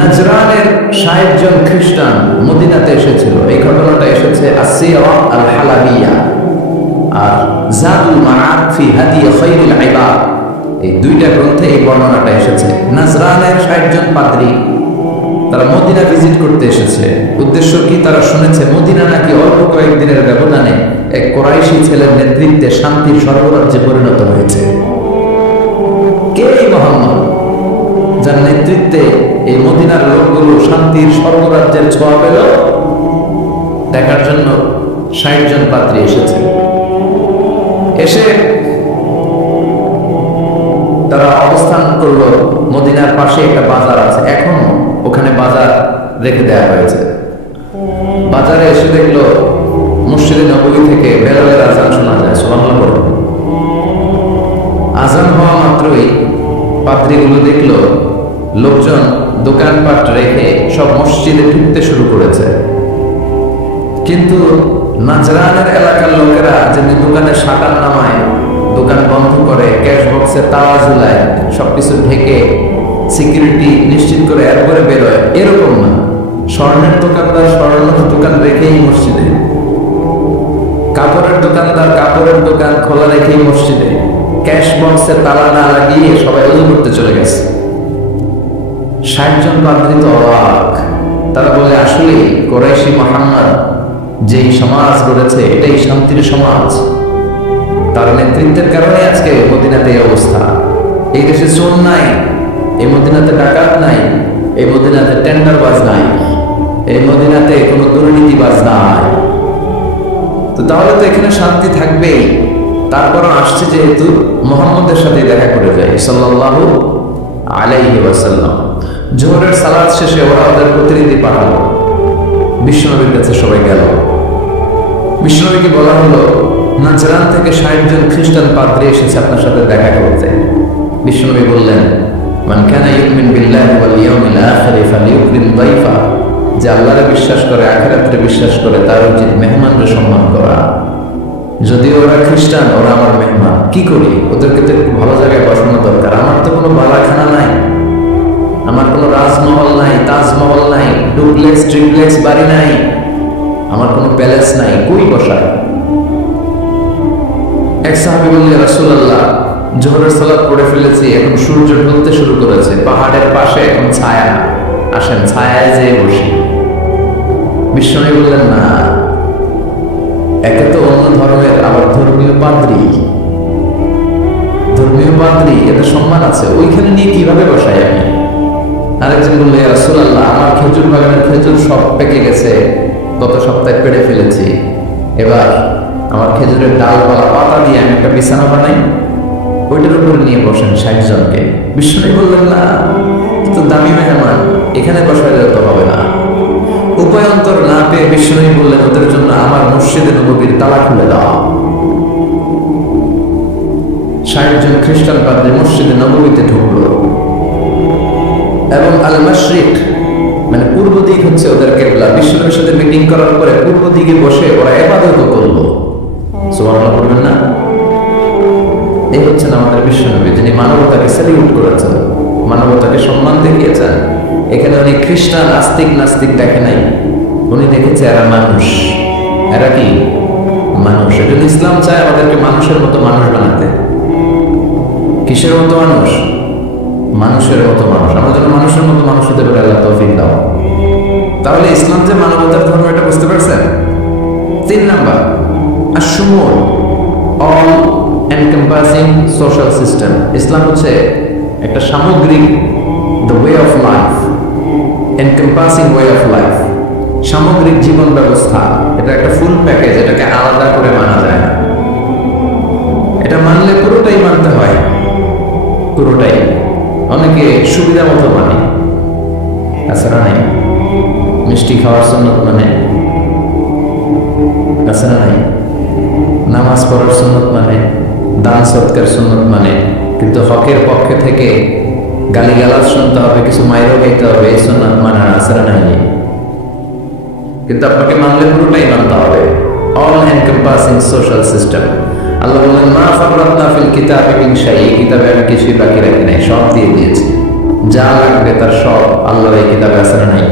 নাজরানের ৬০ জন খ্রিস্টান মদিনাতে এসেছিল। এই ঘটনাটা এসেছে আসিরা আল হালাবিয়া আর জাদুল মাআদ ফি হাদি খায়রুল ইবাদ, এই দুইটা গ্রন্থে এই বর্ণনাটা এসেছে। নাজরানের ৬০ জন পাদ্রী তারা মদিনা ভিজিট করতে এসেছে। উদ্দেশ্য কি? তারা শুনেছে মদিনা নাকি অল্প কয়েকদিনের ব্যবধানে এক কোরাইশি ছেলের নেতৃত্বে শান্তির সর্বরাজ্যে পরিণত হয়েছে। কে এই মুহাম্মদ, যার নেতৃত্বে এই মদিনার লোকগুলো শান্তির সর্বরাজ্যের ছোঁয়া পেল? দেখার জন্য ৬০ জন পাদ্রী এসেছে। এসে তারা অবস্থান করলো মদিনার পাশে একটা বাজার আছে, এখনো ওখানে বাজার রেখে দেওয়া হয়েছে। বাজারে এসে দেখলো মসজিদে নববী থেকে বেলালের আজান শোনা যায়। সুবহানাল্লাহ বলুন। আজান হওয়া মাত্রই পাদ্রীগুলো দেখলো লোকজন দোকানপাট রেখে সব মসজিদে ঢুকতে শুরু করেছে। কিন্তু নাজরানের এলাকার লোকেরা যে দোকানের শাটার নামায়, দোকান বন্ধ করে, ক্যাশ বক্সে তালা ঝুলায়, সবকিছু ঢেকে সিকিউরিটি নিশ্চিত করে এরপরে বেরোয়, এরকম না। স্বর্ণের দোকানদার স্বর্ণের দোকান রেখেই মসজিদে, কাপড়ের দোকানদার কাপড়ের দোকান খোলা রেখেই মসজিদে, ক্যাশ বক্সে তালা না লাগিয়ে সবাই ওযু করতে চলে গেছে। ৬০ জন পাদ্রী তো অবাক। তারা বলে, আসলে কুরাইশি মুহাম্মদ যেই সমাজ গড়েছে এটাই শান্তির সমাজ। তার নেতৃত্বের কারণে আজকে মদিনাতে এই অবস্থা। এই দেশে চোর নাই, এই মদিনাতে ডাকাত নাই, এই মদিনাতে টেন্ডারবাজ নাই, এই মদিনাতে কোনো দুর্নীতিবাজ নাই। তো তাহলে তো এখানে শান্তি থাকবেই। তারপরও আসছে যেহেতু মুহাম্মদের সাথে দেখা করে যায় সাল্লাল্লাহু আলাইহি ওয়াসাল্লাম। জোহরের সালাত শেষে ওরা ওদের প্রতিনিধি পাঠালো, বিশ্বনবীর কাছে সবাই গেল। বিশ্বনবীকে বলা হলো, নাজরান থেকে ৬০ জন খ্রিস্টান পাদ্রী এসেছে আপনার সাথে দেখা করতে। বিশ্বনবী বললেন, মান কানা ইউমিন বিল্লাহি ওয়াল ইয়াউমিল আখির ফালিউকরিম দাইফা, যে আল্লাহরে বিশ্বাস করে, আখিরাতে বিশ্বাস করে, তার উচিত মেহমানকে সম্মান করা। যদিও ওরা খ্রিস্টান, ওরা আমার মেহমান, কি করি? ওদেরকে তো একটু ভালো জায়গায় বসানো দরকার। আমার তো কোনো বালাখানা নাই, আমার কোনো রাজমহল নাই, তাজমহল নাই, ডুপ্লেক্স ট্রিপ্লেক্স বাড়ি নাই, আমার কোনো প্যালেস নাই, কই বসায়? এক সাহাবী বললেন, রাসূলুল্লাহ, জোহরের সালাত পড়ে ফেলেছি, এখন সূর্য ঢলতে শুরু করেছে, পাহাড়ের পাশে এখন ছায়া, আসেন ছায়ায় যেয়ে বসি। বিশ্বনবী বললেন, না, একে তো অন্য ধর্মের, আবার ধর্মীয় পাদ্রী, এদের সম্মান আছে, ওইখানে নিয়ে কিভাবে বসাই আমি? আরেকজন বললো, ইয়া রাসূলুল্লাহ, আমার খেজুর বাগানের খেজুর সব পেকে গেছে, গত সপ্তাহে পেড়ে ফেলেছি, এবার আমার খেজুরের ডালপালা পাতা দিয়ে আমি একটা বিছানা বানাই, ওইটার উপরে নিয়ে বসেন ৬০ জনকে। বিশ্বনবী বললেন, না, তো দামি মেহমান, এখানে বসাইলে তো হবে না। উপায়ন্তর না পেয়ে বিশ্বনবী বললেন, ওদের জন্য আমার মসজিদে নববীর তালা খুলে দাও। ৬০ জন খ্রিস্টান পাদ্রী মসজিদে নববীতে ঢুকলো এবং আল মাশরিক মানে পূর্ব দিক হচ্ছে ওদের কিবলা। বিশ্বনবীর সাথে মিটিং করার পরে পূর্ব দিকে বসে ওরা ইবাদত করলো। সুবহানাল্লাহ বলবেন না? এই হচ্ছেন আমাদের বিশ্বনবী, যিনি মানবতাকে স্যালিউট করেছেন, মানবতাকে সম্মান দেখিয়েছেন। এখানে উনি খ্রিস্টান আস্তিক নাস্তিক দেখে নাই, উনি দেখেছে এরা মানুষ। এরা কি মানুষ? এজন্য ইসলাম চায় আমাদেরকে মানুষের মতো মানুষ বানাতে। কিসের মতো মানুষ? মানুষের মতো মানুষ। আমরা যেন মানুষের মতো মানুষ হতে পারি, আল্লাহ তৌফিক দাও। তাহলে ইসলাম যে মানবতার ধর্ম, এটা বুঝতে পারছেন? ৩ নাম্বার, আশ-শুমুল, অল এনকম্পাসিং সোশ্যাল সিস্টেম। ইসলাম হচ্ছে একটা সামগ্রিক, the way of life, encompassing way of life, সামগ্রিক জীবন ব্যবস্থা। এটা একটা ফুল প্যাকেজ, এটাকে আলাদা করে মানা যায় না। এটা মানলে পুরোটাই মানতে হয়, পুরোটাই। অনেকে সুবিধা মতো মানে, আসরা নাই, মিষ্টি খাওয়ার সুন্নত মানে, আসরা নাই, নামাজ পড়ার সুন্নত মানে, দান সৎকার সুন্নত মানে, কিন্তু হকের পক্ষে থেকে গালিগালাজ শুনতে হবে, কিছু মাইরও খাইতে হবে, এই সুন্নত মানে আসরা নাই। কিন্তু আপনাকে মানলে পুরোটাই মানতে হবে, অল এনকম্পাসিং সোশ্যাল সিস্টেম। আল্লাহ বলেন, মা ফাররাতনা ফিল কিতাবি মিন শাই, এই কিতাবে আমি কিছুই বাকি রাখি নাই, সব দিয়ে দিয়েছি। যা লাগবে তার সব আল্লাহর এই কিতাবে আছে না নাই?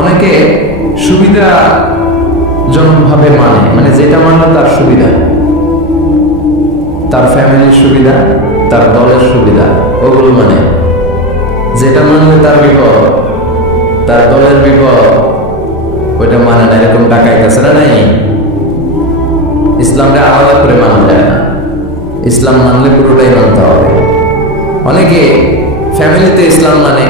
অনেকে সুবিধা জনকভাবে মানে যেটা মানলে তার সুবিধা, তার ফ্যামিলির সুবিধা, তার দলের সুবিধা, ওগুলো মানে। যেটা মানলে তার বিপদ, তার দলের বিপদ, ওইটা মানে না। এরকম ডাকাইতে আছে না নাই? ইসলামটা আলাদা করে মানা যায় না। ইসলাম মানলে পুরোটাই মানতে হবে। অনেকে ফ্যামিলিতে ইসলাম মানে,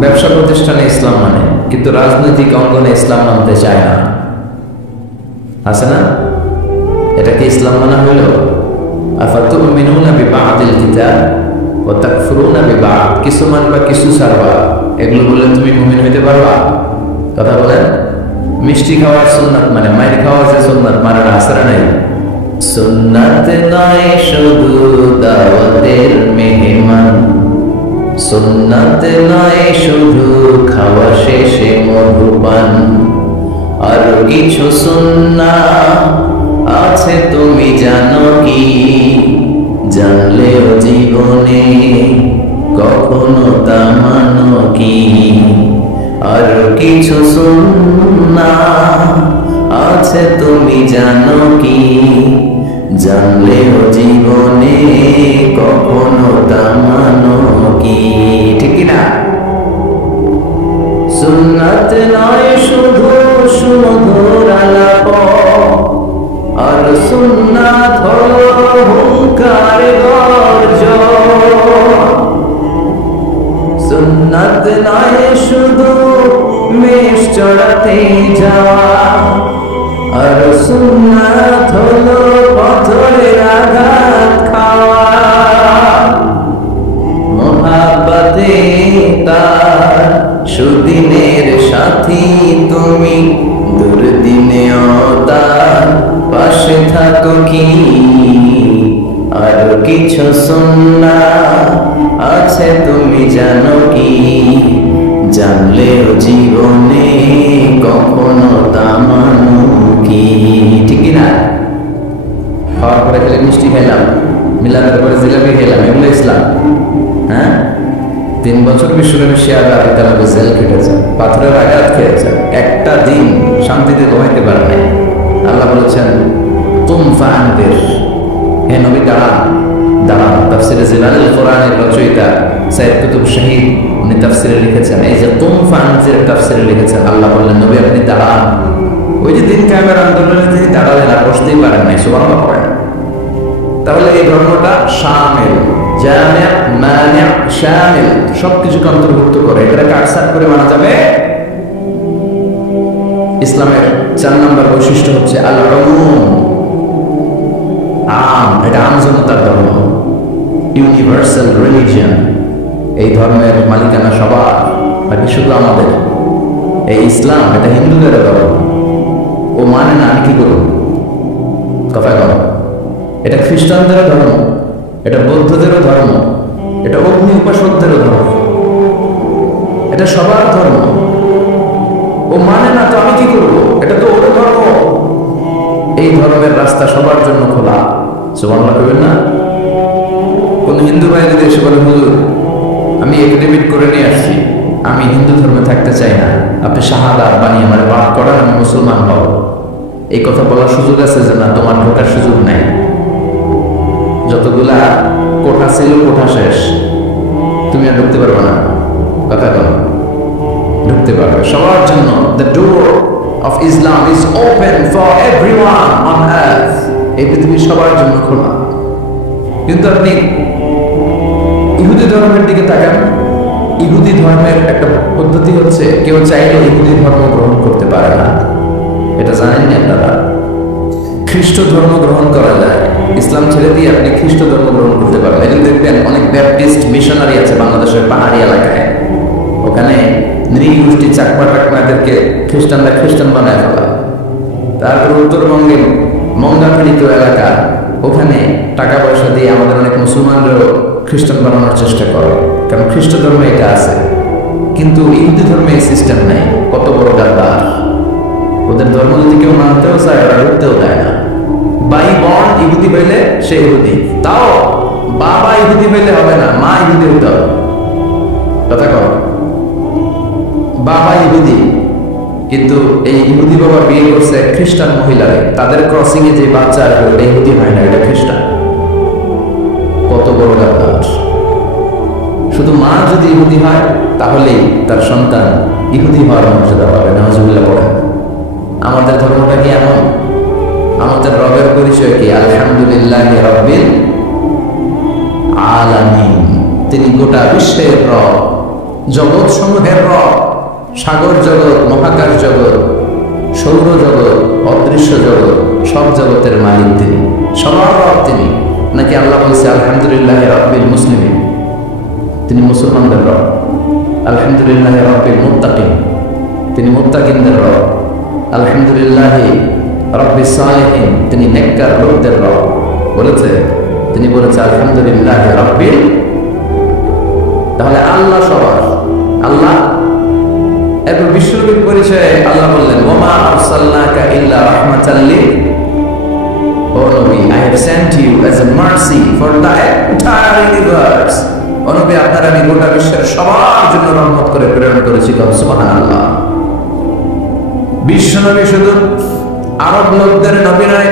ব্যবসা প্রতিষ্ঠানে ইসলাম মানে, কিন্তু রাজনৈতিক অঙ্গনে ইসলাম মানতে চায় না। আছে না? এটা কি ইসলাম মানা হইল? আফাতুমিনুনা বিবাদিল কিতাব ওয়া তাকফুরুনা বিবাদ। কিছু মানবা কিছু ছাড়বা, এগুলো বলে তুমি মুমিন হইতে পারবা? কথা বলেন। মিষ্টি খাওয়ার সুন্নাত মানে, মাইর খাওয়ার যে সুন্নাত মানে না, আছে না নাই? সুন্নাত নয় শুধু দাওয়াতের মেহমান, সুন্নাত নয় শুধু খাওয়া শেষে মধুপান, আর কিছু সুন্নাত আছে তুমি জানো কি? জানলেও জীবনে কখনো তা মানো কি? আর কিছু সুন্নাত আছে তুমি জানো কি? জানলেও জীবনে কখনো তা মানো কি? ঠিক না? সুন্নাত নয় শুধু সুমধুর আলাপ, আর সুন্নাত হলো হুঙ্কার গর্জন। সুন্নাত নয় শুধু মেষ চড়াতে যাওয়া, আর সুন্নাত হলো পাথরের আঘাত খাওয়া। মোহাব্বতে তার সুদিনের সাথী তুমি, দুর্দিনেও তার পাশে থাকো কি? আর কিছু সুন্নাত আছে তুমি জানো কি? জানলেও জীবনে কখনো তা মানো কি? ঠিক না? খাওয়ার পরে খেলে মিষ্টি খেলাম, মিলাদের পরে জিলাপি খেলাম, এগুলো ইসলাম? হ্যাঁ, 3 বছর বিশ্বব্যাপী শেয়ার আবিতালাবে জেল কেটেছে, পাথরের আঘাত খেয়েছে, একটা দিন শান্তিতে ঘুমাইতে পারে নাই। আল্লাহ বলেছেন তুম ফাআনদির, হে নবী দাঁড়ান, দাঁড়ান। তাফসিরে জিলালুল কোরআনের রচয়িতা সাইয়্যিদ কুতুব শহীদ উনি তাফসিরে লিখেছেন, এই যে তুম ফাআনদির তাফসিরে লিখেছেন, আল্লাহ বললেন নবী আপনি দাঁড়ান। ওই যে দিন কায়েমের আন্দোলনে তিনি দাঁড়ালেন, আর বসতেই পারেন নাই। সুবহানাল্লাহ পড়েন। তাহলে এই ধর্মটা শামিল, জামি', মানি', শামিল, সবকিছুকে অন্তর্ভুক্ত করে। এটাকে আকসার করে মানা যাবে। ইসলামের 4 নম্বর বৈশিষ্ট্য হচ্ছে আল উমুম, আম। এটা আমজনতার ধর্ম, ইউনিভার্সাল রিলিজিয়ন। এই ধর্মের মালিকানা সবার, বাকি শুধু আমাদের। এই ইসলাম এটা হিন্দুদের ধর্ম, ও মানে না, আমি কি করব? কথা কম। এটা খ্রিস্টানদেরও ধর্ম, এটা বৌদ্ধদেরও ধর্ম, এটা অগ্নি উপাসকদেরও ধর্ম, এটা সবার ধর্ম। ও মানে না তো আমি কি করবো? এটা তো ওর ধর্ম। এই ধর্মের রাস্তা সবার জন্য খোলা। সুবহানাল্লাহ কইবেন না? কোন হিন্দু ভাই যদি এসে বলে হুজুর আমি এফিডেভিট করে নিয়ে আসছি, আমি হিন্দু ধর্মে থাকতে চাই না, আপনি শাহাদাত বানিয়ে আমার পাঠ করান, আমি মুসলমান হব, এই কথা বলার সুযোগ আছে? যে না, তোমার ঢোকার সুযোগ নাই। যতগুলা কোঠা ছিল কোঠা শেষ, তুমি আর ঢুকতে পারবে না। কথা বল, ঢুকতে পারবে সবার জন্য। The door of Islam is open for everyone on earth. এই পৃথিবী সবার জন্য খোলা। কিন্তু আপনি ইহুদি ধর্মের দিকে তাকান। ইহুদি ধর্মের একটা পদ্ধতি হচ্ছে, কেউ চাইলে ইহুদি ধর্ম গ্রহণ করতে পারে না। এটা জানেন না আপনারা? খ্রিস্ট ধর্ম গ্রহণ করা যায়, ইসলাম ছেড়ে দিয়ে আপনি খ্রিস্ট ধর্ম গ্রহণ করতে পারবেন। এদিন দেখবেন অনেক ব্যাপটিস্ট মিশনারি আছে বাংলাদেশের পাহাড়ি এলাকায়, ওখানে নৃগোষ্ঠী চাকমা টাকমাদেরকে খ্রিস্টানরা খ্রিস্টান বানায় ফেলা। তারপর উত্তরবঙ্গের মঙ্গাপীড়িত এলাকা, ওখানে টাকা পয়সা দিয়ে আমাদের অনেক মুসলমানরাও খ্রিস্টান বানানোর চেষ্টা করে, কারণ খ্রিস্ট ধর্মে এটা আছে। কিন্তু ইহুদি ধর্মে এই সিস্টেম নাই। কত বড় গাদ্দার! ওদের ধর্ম যদি কেউ মানতেও চায়, ওরা ঢুকতেও দেয় না। বাই বর্ন ইহুদি হইলে সে ইহুদি, তাও বাবা ইহুদি হইলে হবে না, মা ইহুদি হইতে হবে। কথা কর, বাবা ইহুদি কিন্তু এই ইহুদি বাবা বিয়ে করছে খ্রিস্টান মহিলারে, তাদের ক্রসিং এ যে বাচ্চা আসবে ওটা ইহুদি হয় না, এটা খ্রিস্টান। কত বড় ব্যাপার! শুধু মা যদি ইহুদি হয় তাহলেই তার সন্তান ইহুদি হওয়ার মর্যাদা পাবে। নাউজুবিল্লাহ পড়ে। আমাদের ধর্মটা কি এমন? আমাদের রবের পরিচয় কি? আলহামদুলিল্লাহ রাব্বিল আলামিন। তিনি গোটা বিশ্বের রব, জগৎ সমূহের রব, সাগর জগৎ, মহাকাশ জগৎ, সৌর জগৎ, অদৃশ্য জগৎ, সব জগতের মালিক তিনি, সবার রব তিনি। নাকি আল্লাহ বলছে আলহামদুলিল্লাহ রাব্বিল মুসলিমিন, তিনি মুসলমানদের রব। আলহামদুলিল্লাহ রাব্বিল মুত্তাকিন, তিনি মুত্তাকিনদের রব। আলহামদুলিল্লাহ রাব্বিস সালিহিন, তিনি নেককার লোকদের রব। বলেছে, তিনি বলেছে আলহামদুলিল্লাহ রাব্বিল। তাহলে আল্লাহ সবার আল্লাহ। এরপর বিশ্বনবীর পরিচয়ে আল্লাহ বললেন ওমা আরসালনাকা ইল্লা রাহমাতাল লিল। ও নবী, I have sent you as a mercy for the entire universe. ও নবী, আপনার আমি গোটা বিশ্বের সবার জন্য রহমত করে প্রেরণ করেছি। সুবহানাল্লাহ। বিশ্বনবী শুধু আরব লোকদের নবী নয়,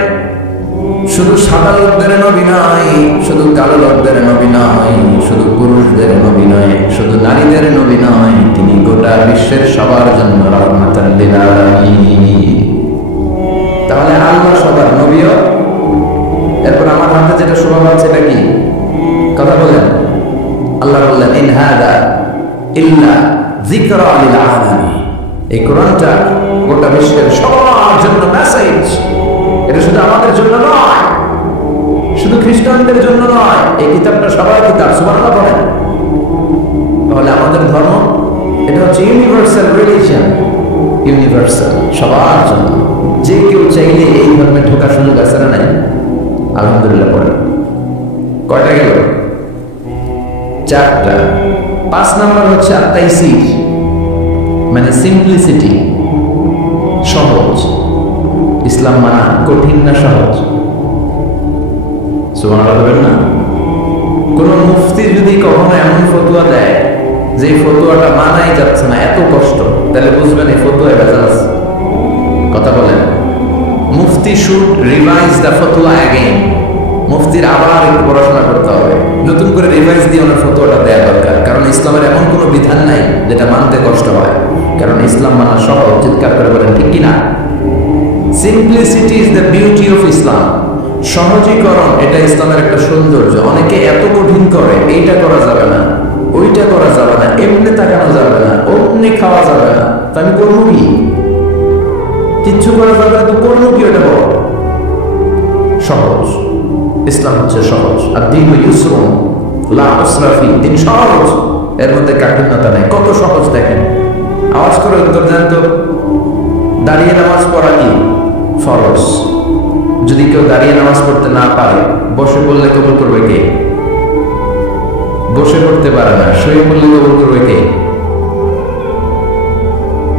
শুধু সাদা লোকদের নবী নয়, শুধু কালো লোকদের নবী নয়, শুধু পুরুষদের নবী নয়, শুধু নারীদের নবী নয়, তিনি গোটা বিশ্বের সবার জন্য রাহমাতাল লিল আলামিন। তাহলে আল্লাহ সবার নবীও। এরপর আমার হাতে যেটা শোভা পাচ্ছে এটা কি? কথা বলেন। আল্লাহ বললেন ইন হাদা ইল্লা যিকরা লিল আলামিন। এই কোরআনটা গোটা বিশ্বের সবার জন্য মেসেজ। এটা শুধু আমাদের জন্য নয়, শুধু খ্রিস্টানদের জন্য নয়, এই কিতাবটা সবার কিতাব। সুবহানাল্লাহ বলেন। তাহলে আমাদের ধর্ম এটা হচ্ছে ইউনিভার্সাল রিলিজিয়ন, ইউনিভার্সাল, সবার জন্য। যে কেউ চাইলে এই ধর্মে ঢোকার সুযোগ আছে না নাই? আলহামদুলিল্লাহ বলেন। কয়টা গেল? 4টা। 5 নাম্বার হচ্ছে আত-তাইসির, মানে সিম্পলিসিটি, সহজ। ইসলাম মানা কঠিন না সহজ? সুবহানাল্লাহ বলবেন না? কোন মুফতি যদি কখনো এমন ফতোয়া দেয় যে ফতোয়াটা মানাই যাচ্ছে না, এত কষ্ট, তাহলে বুঝবেন এই ফতোয়ায় ভেজাল আছে। কথা বলেন। মুফতি শুড রিভাইজ দ্য ফতোয়া অ্যাগেইন। মুফতির আবার একটু পড়াশোনা করতে হবে, নতুন করে রিভাইজ দিয়ে ওনার ফতোয়াটা দেওয়া দরকার। কারণ ইসলামের এমন কোনো বিধান নাই যেটা মানতে কষ্ট হয়। কারণ ইসলাম মানা সহজ। চিৎকার করে বলেন ঠিক কিনা? Simplicity is the beauty of Islam. সহজীকরণ এটা ইসলামের একটা সৌন্দর্য। অনেকে এত কঠিন করে, এইটা করা যাবে না, ওইটা করা যাবে না, এমনি তাকানো যাবে না, অমনি খাওয়া যাবে না, তা আমি করবো কি? কিচ্ছু করা যাবে না, তো করবো কি? ওটা বড় সহজ। ইসলাম হচ্ছে সহজ। আর দিন ইউসরুন লা উসরা ফি, দিন সহজ, এর মধ্যে কাঠিন্যতা নেই। কত সহজ দেখেন। আওয়াজ করে উত্তর দেন তো, দাঁড়িয়ে নামাজ পড়া কি ফরজ? যদি কেউ দাঁড়িয়ে নামাজ পড়তে না পারে, বসে পড়লে কবুল করবে কে? বসে পড়তে পারে না, শুয়ে পড়লে কবুল করবে কে?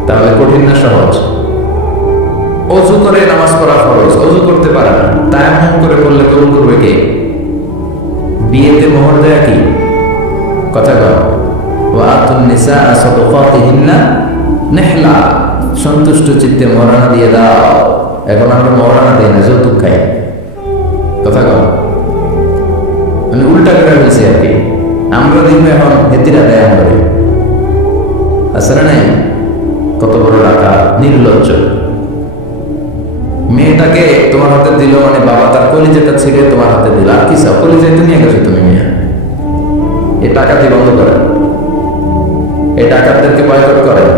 তাহলে কঠিন না সহজ? অজু করে নামাজ পড়া ফরজ, অজু করতে পারে না, তায়াম্মুম করে পড়লে কবুল করবে কে? বিয়েতে মোহর দেয়া কি? কথা কর। ওয়া আতুন নিসা সাদাকাতিহিন্না নিহলা, সন্তুষ্ট চিত্তে মহারানা দিয়ে দাও। এখন আমরা মহারানা দিই না, যৌতুক খাই। কথা কর। মানে উল্টা করে ফেলছি আর কি। আমরা দেখবো এখন হেতিরা দেয় আমাদের। আসলে নাই? কত বড় টাকা, নির্লজ্জ। মেয়েটাকে তোমার হাতে দিল মানে বাবা তার কলিজাটা ছেড়ে তোমার হাতে দিল। আর কি চাও? কলিজাই তো নিয়ে গেছো তুমি। মেয়ে এই টাকাটি বন্ধ করেন, এই ডাকাতদেরকে বয়কট করেন,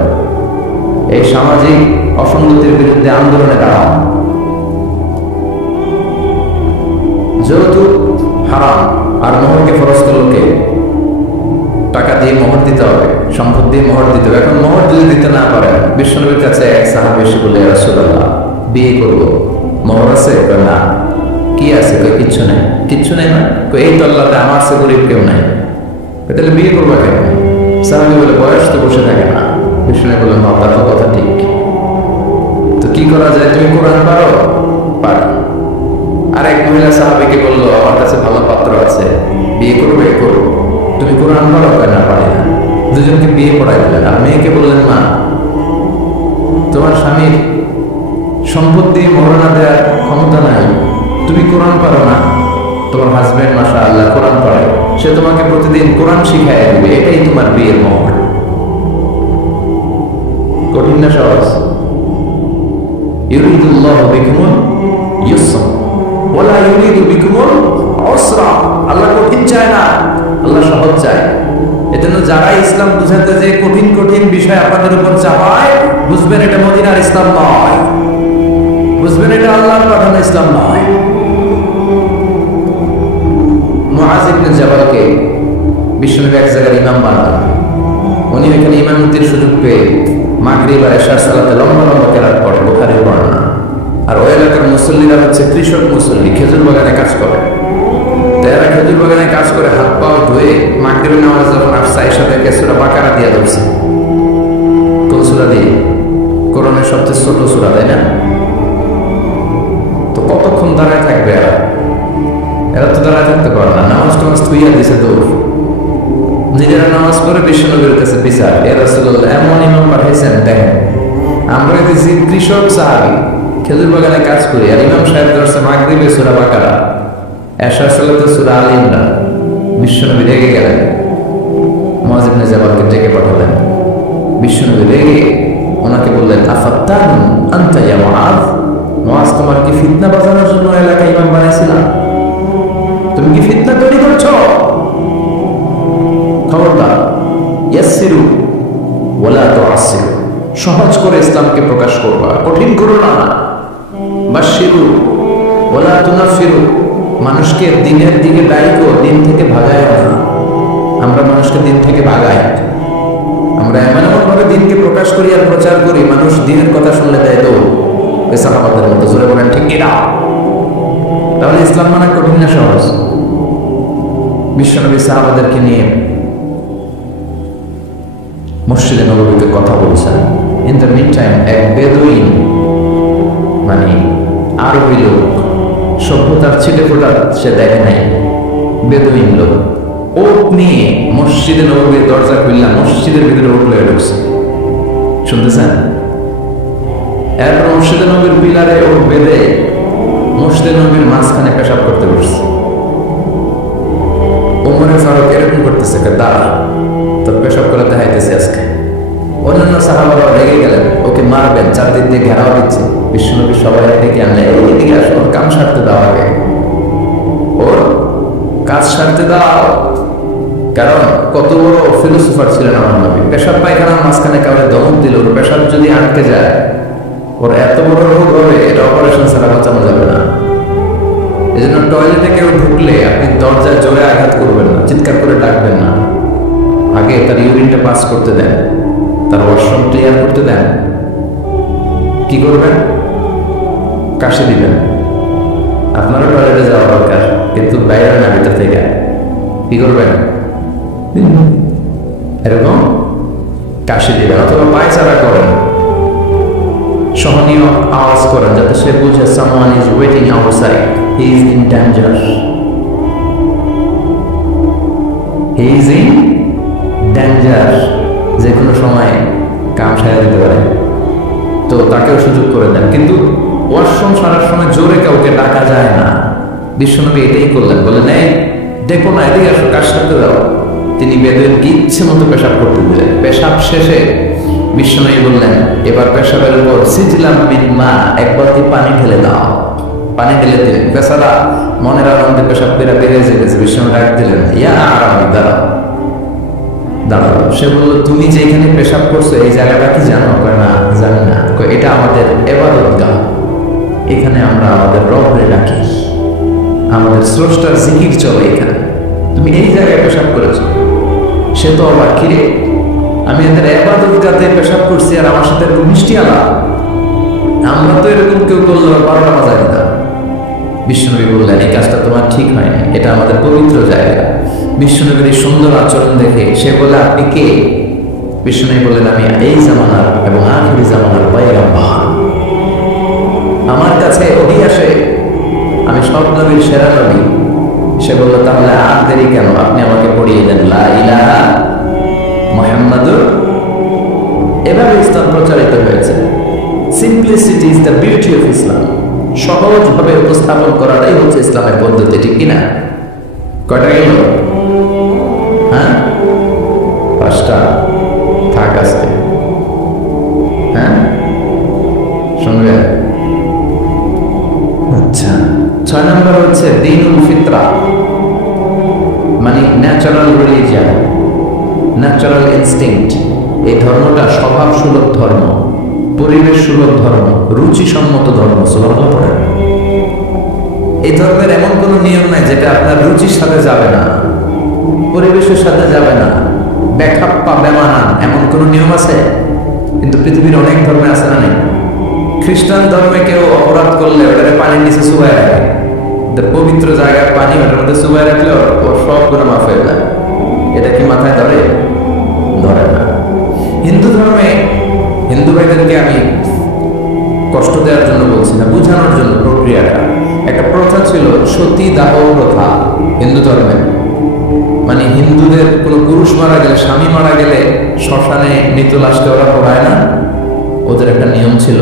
এই সামাজিক অসঙ্গতির বিরুদ্ধে আন্দোলনে দাঁড়ান। যৌতুক হারাম। আর মোহরকে ফরজ করলো কে? টাকা দিয়ে মোহর দিতে হবে, সম্পদ দিয়ে মোহর দিতে হবে। এখন মোহর যদি দিতে না পারেন, বিশ্বনবীর কাছে এক সাহাবী এসে বলে, ইয়া রাসূলুল্লাহ, বিয়ে করবো, মোহর আছে? না। কি আছে? কিচ্ছু নেই। কিচ্ছু নেই না? এই তো আল্লাহতে আমার সে গরিব কেউ নাই, তাহলে বিয়ে করবা কেন? সাহাবী বলে, বয়স তো বসে থাকে না। বিশ্বনবী বললেন, তা তো কথা ঠিক। তো কি করা যায়? তুমি কোরআন পারো? পারো। আর এক মহিলা সাহাবীকে বললো, আমার কাছে ভালো পাত্র আছে, বিয়ে করবে, করো। তুমি কোরআন পড়ো, না পারে না। দুজনকে বিয়ে পড়াই দিলেন। আর মেয়েকে বললেন, মা, তোমার স্বামীর সম্পত্তি মরণা দেওয়ার ক্ষমতা নাই, তুমি কোরআন পারো না, তোমার হাজবেন্ড মাশাআল্লাহ কোরআন পড়ে, সে তোমাকে প্রতিদিন কোরআন শিখায় দিবে, এটাই তোমার বিয়ের মোহর। কঠিন না সহজ? ইউরিদুল্লাহু বিকুমুল ইউসরা ওয়ালা ইউরিদু বিকুমুল উসরা। আল্লাহ কঠিন চায় না, আল্লাহ সহজ চায়। এজন্য যারা ইসলাম বুঝাতে যে কঠিন কঠিন বিষয় আপনাদের উপর চাপায়, বুঝবেন এটা মদিনার ইসলাম নয়, বুঝবেন এটা আল্লাহর পাঠানো ইসলাম নয়। মুআয ইবনে জাবালকে বিশ্বনবী এক জায়গায় ইমাম বানালেন। উনি এখানে ইমামতির সুযোগ পেয়ে মাগরিব আর ইশার সালাতে লম্বা লম্বা কেরাত পড়ে, বুখারীর বর্ণনা। আর ওই এলাকার মুসল্লিরা হচ্ছে কৃষক মুসল্লি, খেজুর বাগানে কাজ করে। এরা খেজুর বাগানে কাজ করে হাত পাও ধুয়ে মাগরিবের নামাজ যখন আসছে, আয়েশাকে সূরা বাকারা দিয়ে ধরছে। কোন সূরা দিয়ে? কোরআনের সবচেয়ে ছোট সূরা, তাই না? তো কতক্ষণ দাঁড়ায় থাকবে এরা? এরা তো দাঁড়ায় থাকতে পারে না। নামাজ টামাজ থুইয়া দিছে দৌড়। নিজেরা নামাজ পড়ে বিশ্বনবীর কাছে বিচার, ইয়া রাসূলুল্লাহ এমন ইমাম পাঠাইছেন, দেখেন আমরা দেখছি কৃষক সাহাবী খেজুর বাগানে কাজ করি, আর ইমাম সাহেব ধরছে মাগরিবে সূরা বাকারা, এশার সালাতে সূরা আল ইমরান। বিশ্বনবী রেগে গেলেন, মুআয ইবনে জাবালকে ডেকে পাঠালেন। বিশ্বনবী রেগে ওনাকে বললেন, আফাত্তান আনতা ইয়া মুআয, মুআয তোমার কি ফিতনা বাজানোর জন্য এলাকায় ইমাম বানাইছিলাম? তুমি কি ফিতনা তৈরি করছো? খবরদার, ইয়াসসিরু ওয়ালা তুআসসিরু, সহজ করে ইসলামকে প্রকাশ করবা, কঠিন করো না। বাশশিরু ওয়ালা তুনাফিরু, মানুষকে দিনের দিকে ডাইকো, দিন থেকে ভাগায় না। আমরা মানুষকে দিন থেকে ভাগাই। আমরা এমন ভাবে দিনকে প্রকাশ করি আর প্রচার করি, মানুষ দিনের কথা শুনলে দেয় তো সাহাবাদের মতো। জোরে বলেন ঠিক কিনা? তাহলে ইসলাম মানে কঠিন না সহজ? বিশ্বনবী সাহাবাদেরকে নিয়ে মসজিদে নববীতে কথা বলছেন। ইন দ্য মিড টাইম এক বেদুইন, মানে আরবি লোক, সভ্যতার ছিটে ফোটা সে দেখে নাই, বেদুইন লোক, ওট নিয়ে মসজিদে নববীর দরজা খুললাম, মসজিদের ভিতরে উঠলে ঢুকছে। শুনতেছেন? এরপর মসজিদে নবীর পিলারে ওট বেঁধে মসজিদে নবীর মাঝখানে পেশাব করতে বসছে। ওমরে ফারুক এরকম করতেছে, দাঁড়া, তোর পেশাব করে দেখাইতেছে আজকে। অন্যান্য সাহাবারা রেগে গেলেন, ওকে মারবেন, চারদিক দিয়ে ঘেরাও দিচ্ছে। বিশ্বনবী সবাই ডেকে আনলে, এইদিকে আসো, ওর কাম সারতে দাও, আগে ওর কাজ সারতে দাও। কারণ কত বড় ফিলোসোফার ছিলেন আমার নবী। পেশাব পায়খানার মাঝখানে কাউরে দমক দিল, ওর পেশাব যদি আটকে যায়, ওর এত বড় রোগ হবে, এটা অপারেশন ছাড়া বাঁচানো যাবে না। এই জন্য টয়লেটে কেউ ঢুকলে আপনি দরজায় জোরে আঘাত করবেন না, চিৎকার করে ডাকবেন না। আগে তার ইউরিনটা পাস করতে দেন, তার ওয়াশরুম ক্লিয়ার করতে দেন। কি করবেন? কাশি দিবেন। আপনারও টয়লেটে যাওয়া দরকার, কিন্তু বাইরে না, ভিতর থেকে। কি করবেন? এরকম কাশি দিবেন, অথবা পায়চারা করেন, সহনীয় আওয়াজ করেন, যাতে সে বুঝে someone is waiting outside, he is in danger, he is in danger, যে কোনো সময় কাম সারা দিতে পারে। তো তাকেও সুযোগ করে দেন, কিন্তু ওয়াশরুম সারার সময় জোরে কাউকে ডাকা যায় না। বিশ্বনবী এটাই করলেন, বললেন, এই দেখো না, এদিকে আসো, কাজ সারতে দাও। তিনি বেদুইনকে ইচ্ছে মতো পেশাব করতে দিলেন। পেশাব শেষে বিশ্বনবী বললেন, এবার পেশাবের উপর সিজলাম মিন মা, এক বালতি পানি ঢেলে দাও। পানি ঢেলে দিলেন। বেচারা মনের আনন্দে পেশাব করে বেড়ে যেতেছে। বিশ্বনবী ডাক দিলেন, ইয়া আরামি, দাঁড়াও, দাঁড়াও। সে বলল, তুমি যেখানে পেশাব করছো এই জায়গাটা কি জানো? কয় না, জানি না। এটা আমাদের ইবাদতগাহ, এখানে আমরা আমাদের রবরে ডাকি, আমাদের স্রষ্টার জিকির চলে এখানে, তুমি এই জায়গায় পেশাব করেছো। সে তো অবাক, কিরে, আমি এদের ইবাদতগাহে পেশাব করছি আর আমার সাথে এরকম মিষ্টি আলাপ? আমরা তো এরকম কেউ করলে 12টা বাজায় দিতাম। বিশ্বনবী বললেন, এই কাজটা তোমার ঠিক হয়নি, এটা আমাদের পবিত্র জায়গা। বিশ্বনবীর এই সুন্দর আচরণ দেখে সে বলে, আপনি কে? বিশ্বনবী বললেন, আমি এই জামানার এবং আখিরি জামানার পয়গম্বর, আমার কাছে ওহী আসে, আমি সব নবীর সেরা নবী, সে বলল, তাহলে আর দেরি কেন, আপনি আমাকে পড়িয়ে দেন লা ইলাহা মুহাম্মাদুর। এভাবে ইসলাম প্রচারিত হয়েছে। Simplicity is the beauty of Islam. সহজভাবে উপস্থাপন করাটাই হচ্ছে ইসলামের পদ্ধতি, ঠিক কিনা? কয়টা গেল? হ্যাঁ, 5টা। থাক আজকে। হ্যাঁ, শুনবে? আচ্ছা, 6 নম্বর হচ্ছে দ্বীনুল ফিতরা, মানে ন্যাচারাল রিলিজিয়ন, ন্যাচারাল ইনস্টিংক্ট। এই ধর্মটা স্বভাব সুলভ ধর্ম, পরিবেশ সুলভ ধর্ম, রুচিসম্মত ধর্ম। সুবহানাল্লাহ পড়েন। এই ধর্মের এমন কোনো নিয়ম নাই যেটা আপনার রুচির সাথে যাবে না, পরিবেশের সাথে যাবে না, বেখাপ্পা বেমানান এমন কোনো নিয়ম আছে? কিন্তু পৃথিবীর অনেক ধর্মে আছে না? নেই? খ্রিস্টান ধর্মে কেউ অপরাধ করলে ওটাকে পানির নিচে চুবায় রাখে, পবিত্র জায়গার পানি ওটার মধ্যে চুবায় রাখলে ওর সব গুনাহ মাফ হয়ে যায়। এটা কি মাথায় ধরে? ধরে না। হিন্দু ধর্মে, হিন্দু ভাইদেরকে আমি কষ্ট দেওয়ার জন্য বলছি না, বোঝানোর জন্য প্রক্রিয়াটা। একটা প্রথা ছিল সতী দাহ প্রথা হিন্দু ধর্মে। মানে হিন্দুদের কোনো পুরুষ মারা গেলে, স্বামী মারা গেলে শ্মশানে মৃত লাশকে ওরা পোড়ায় না। ওদের একটা নিয়ম ছিল,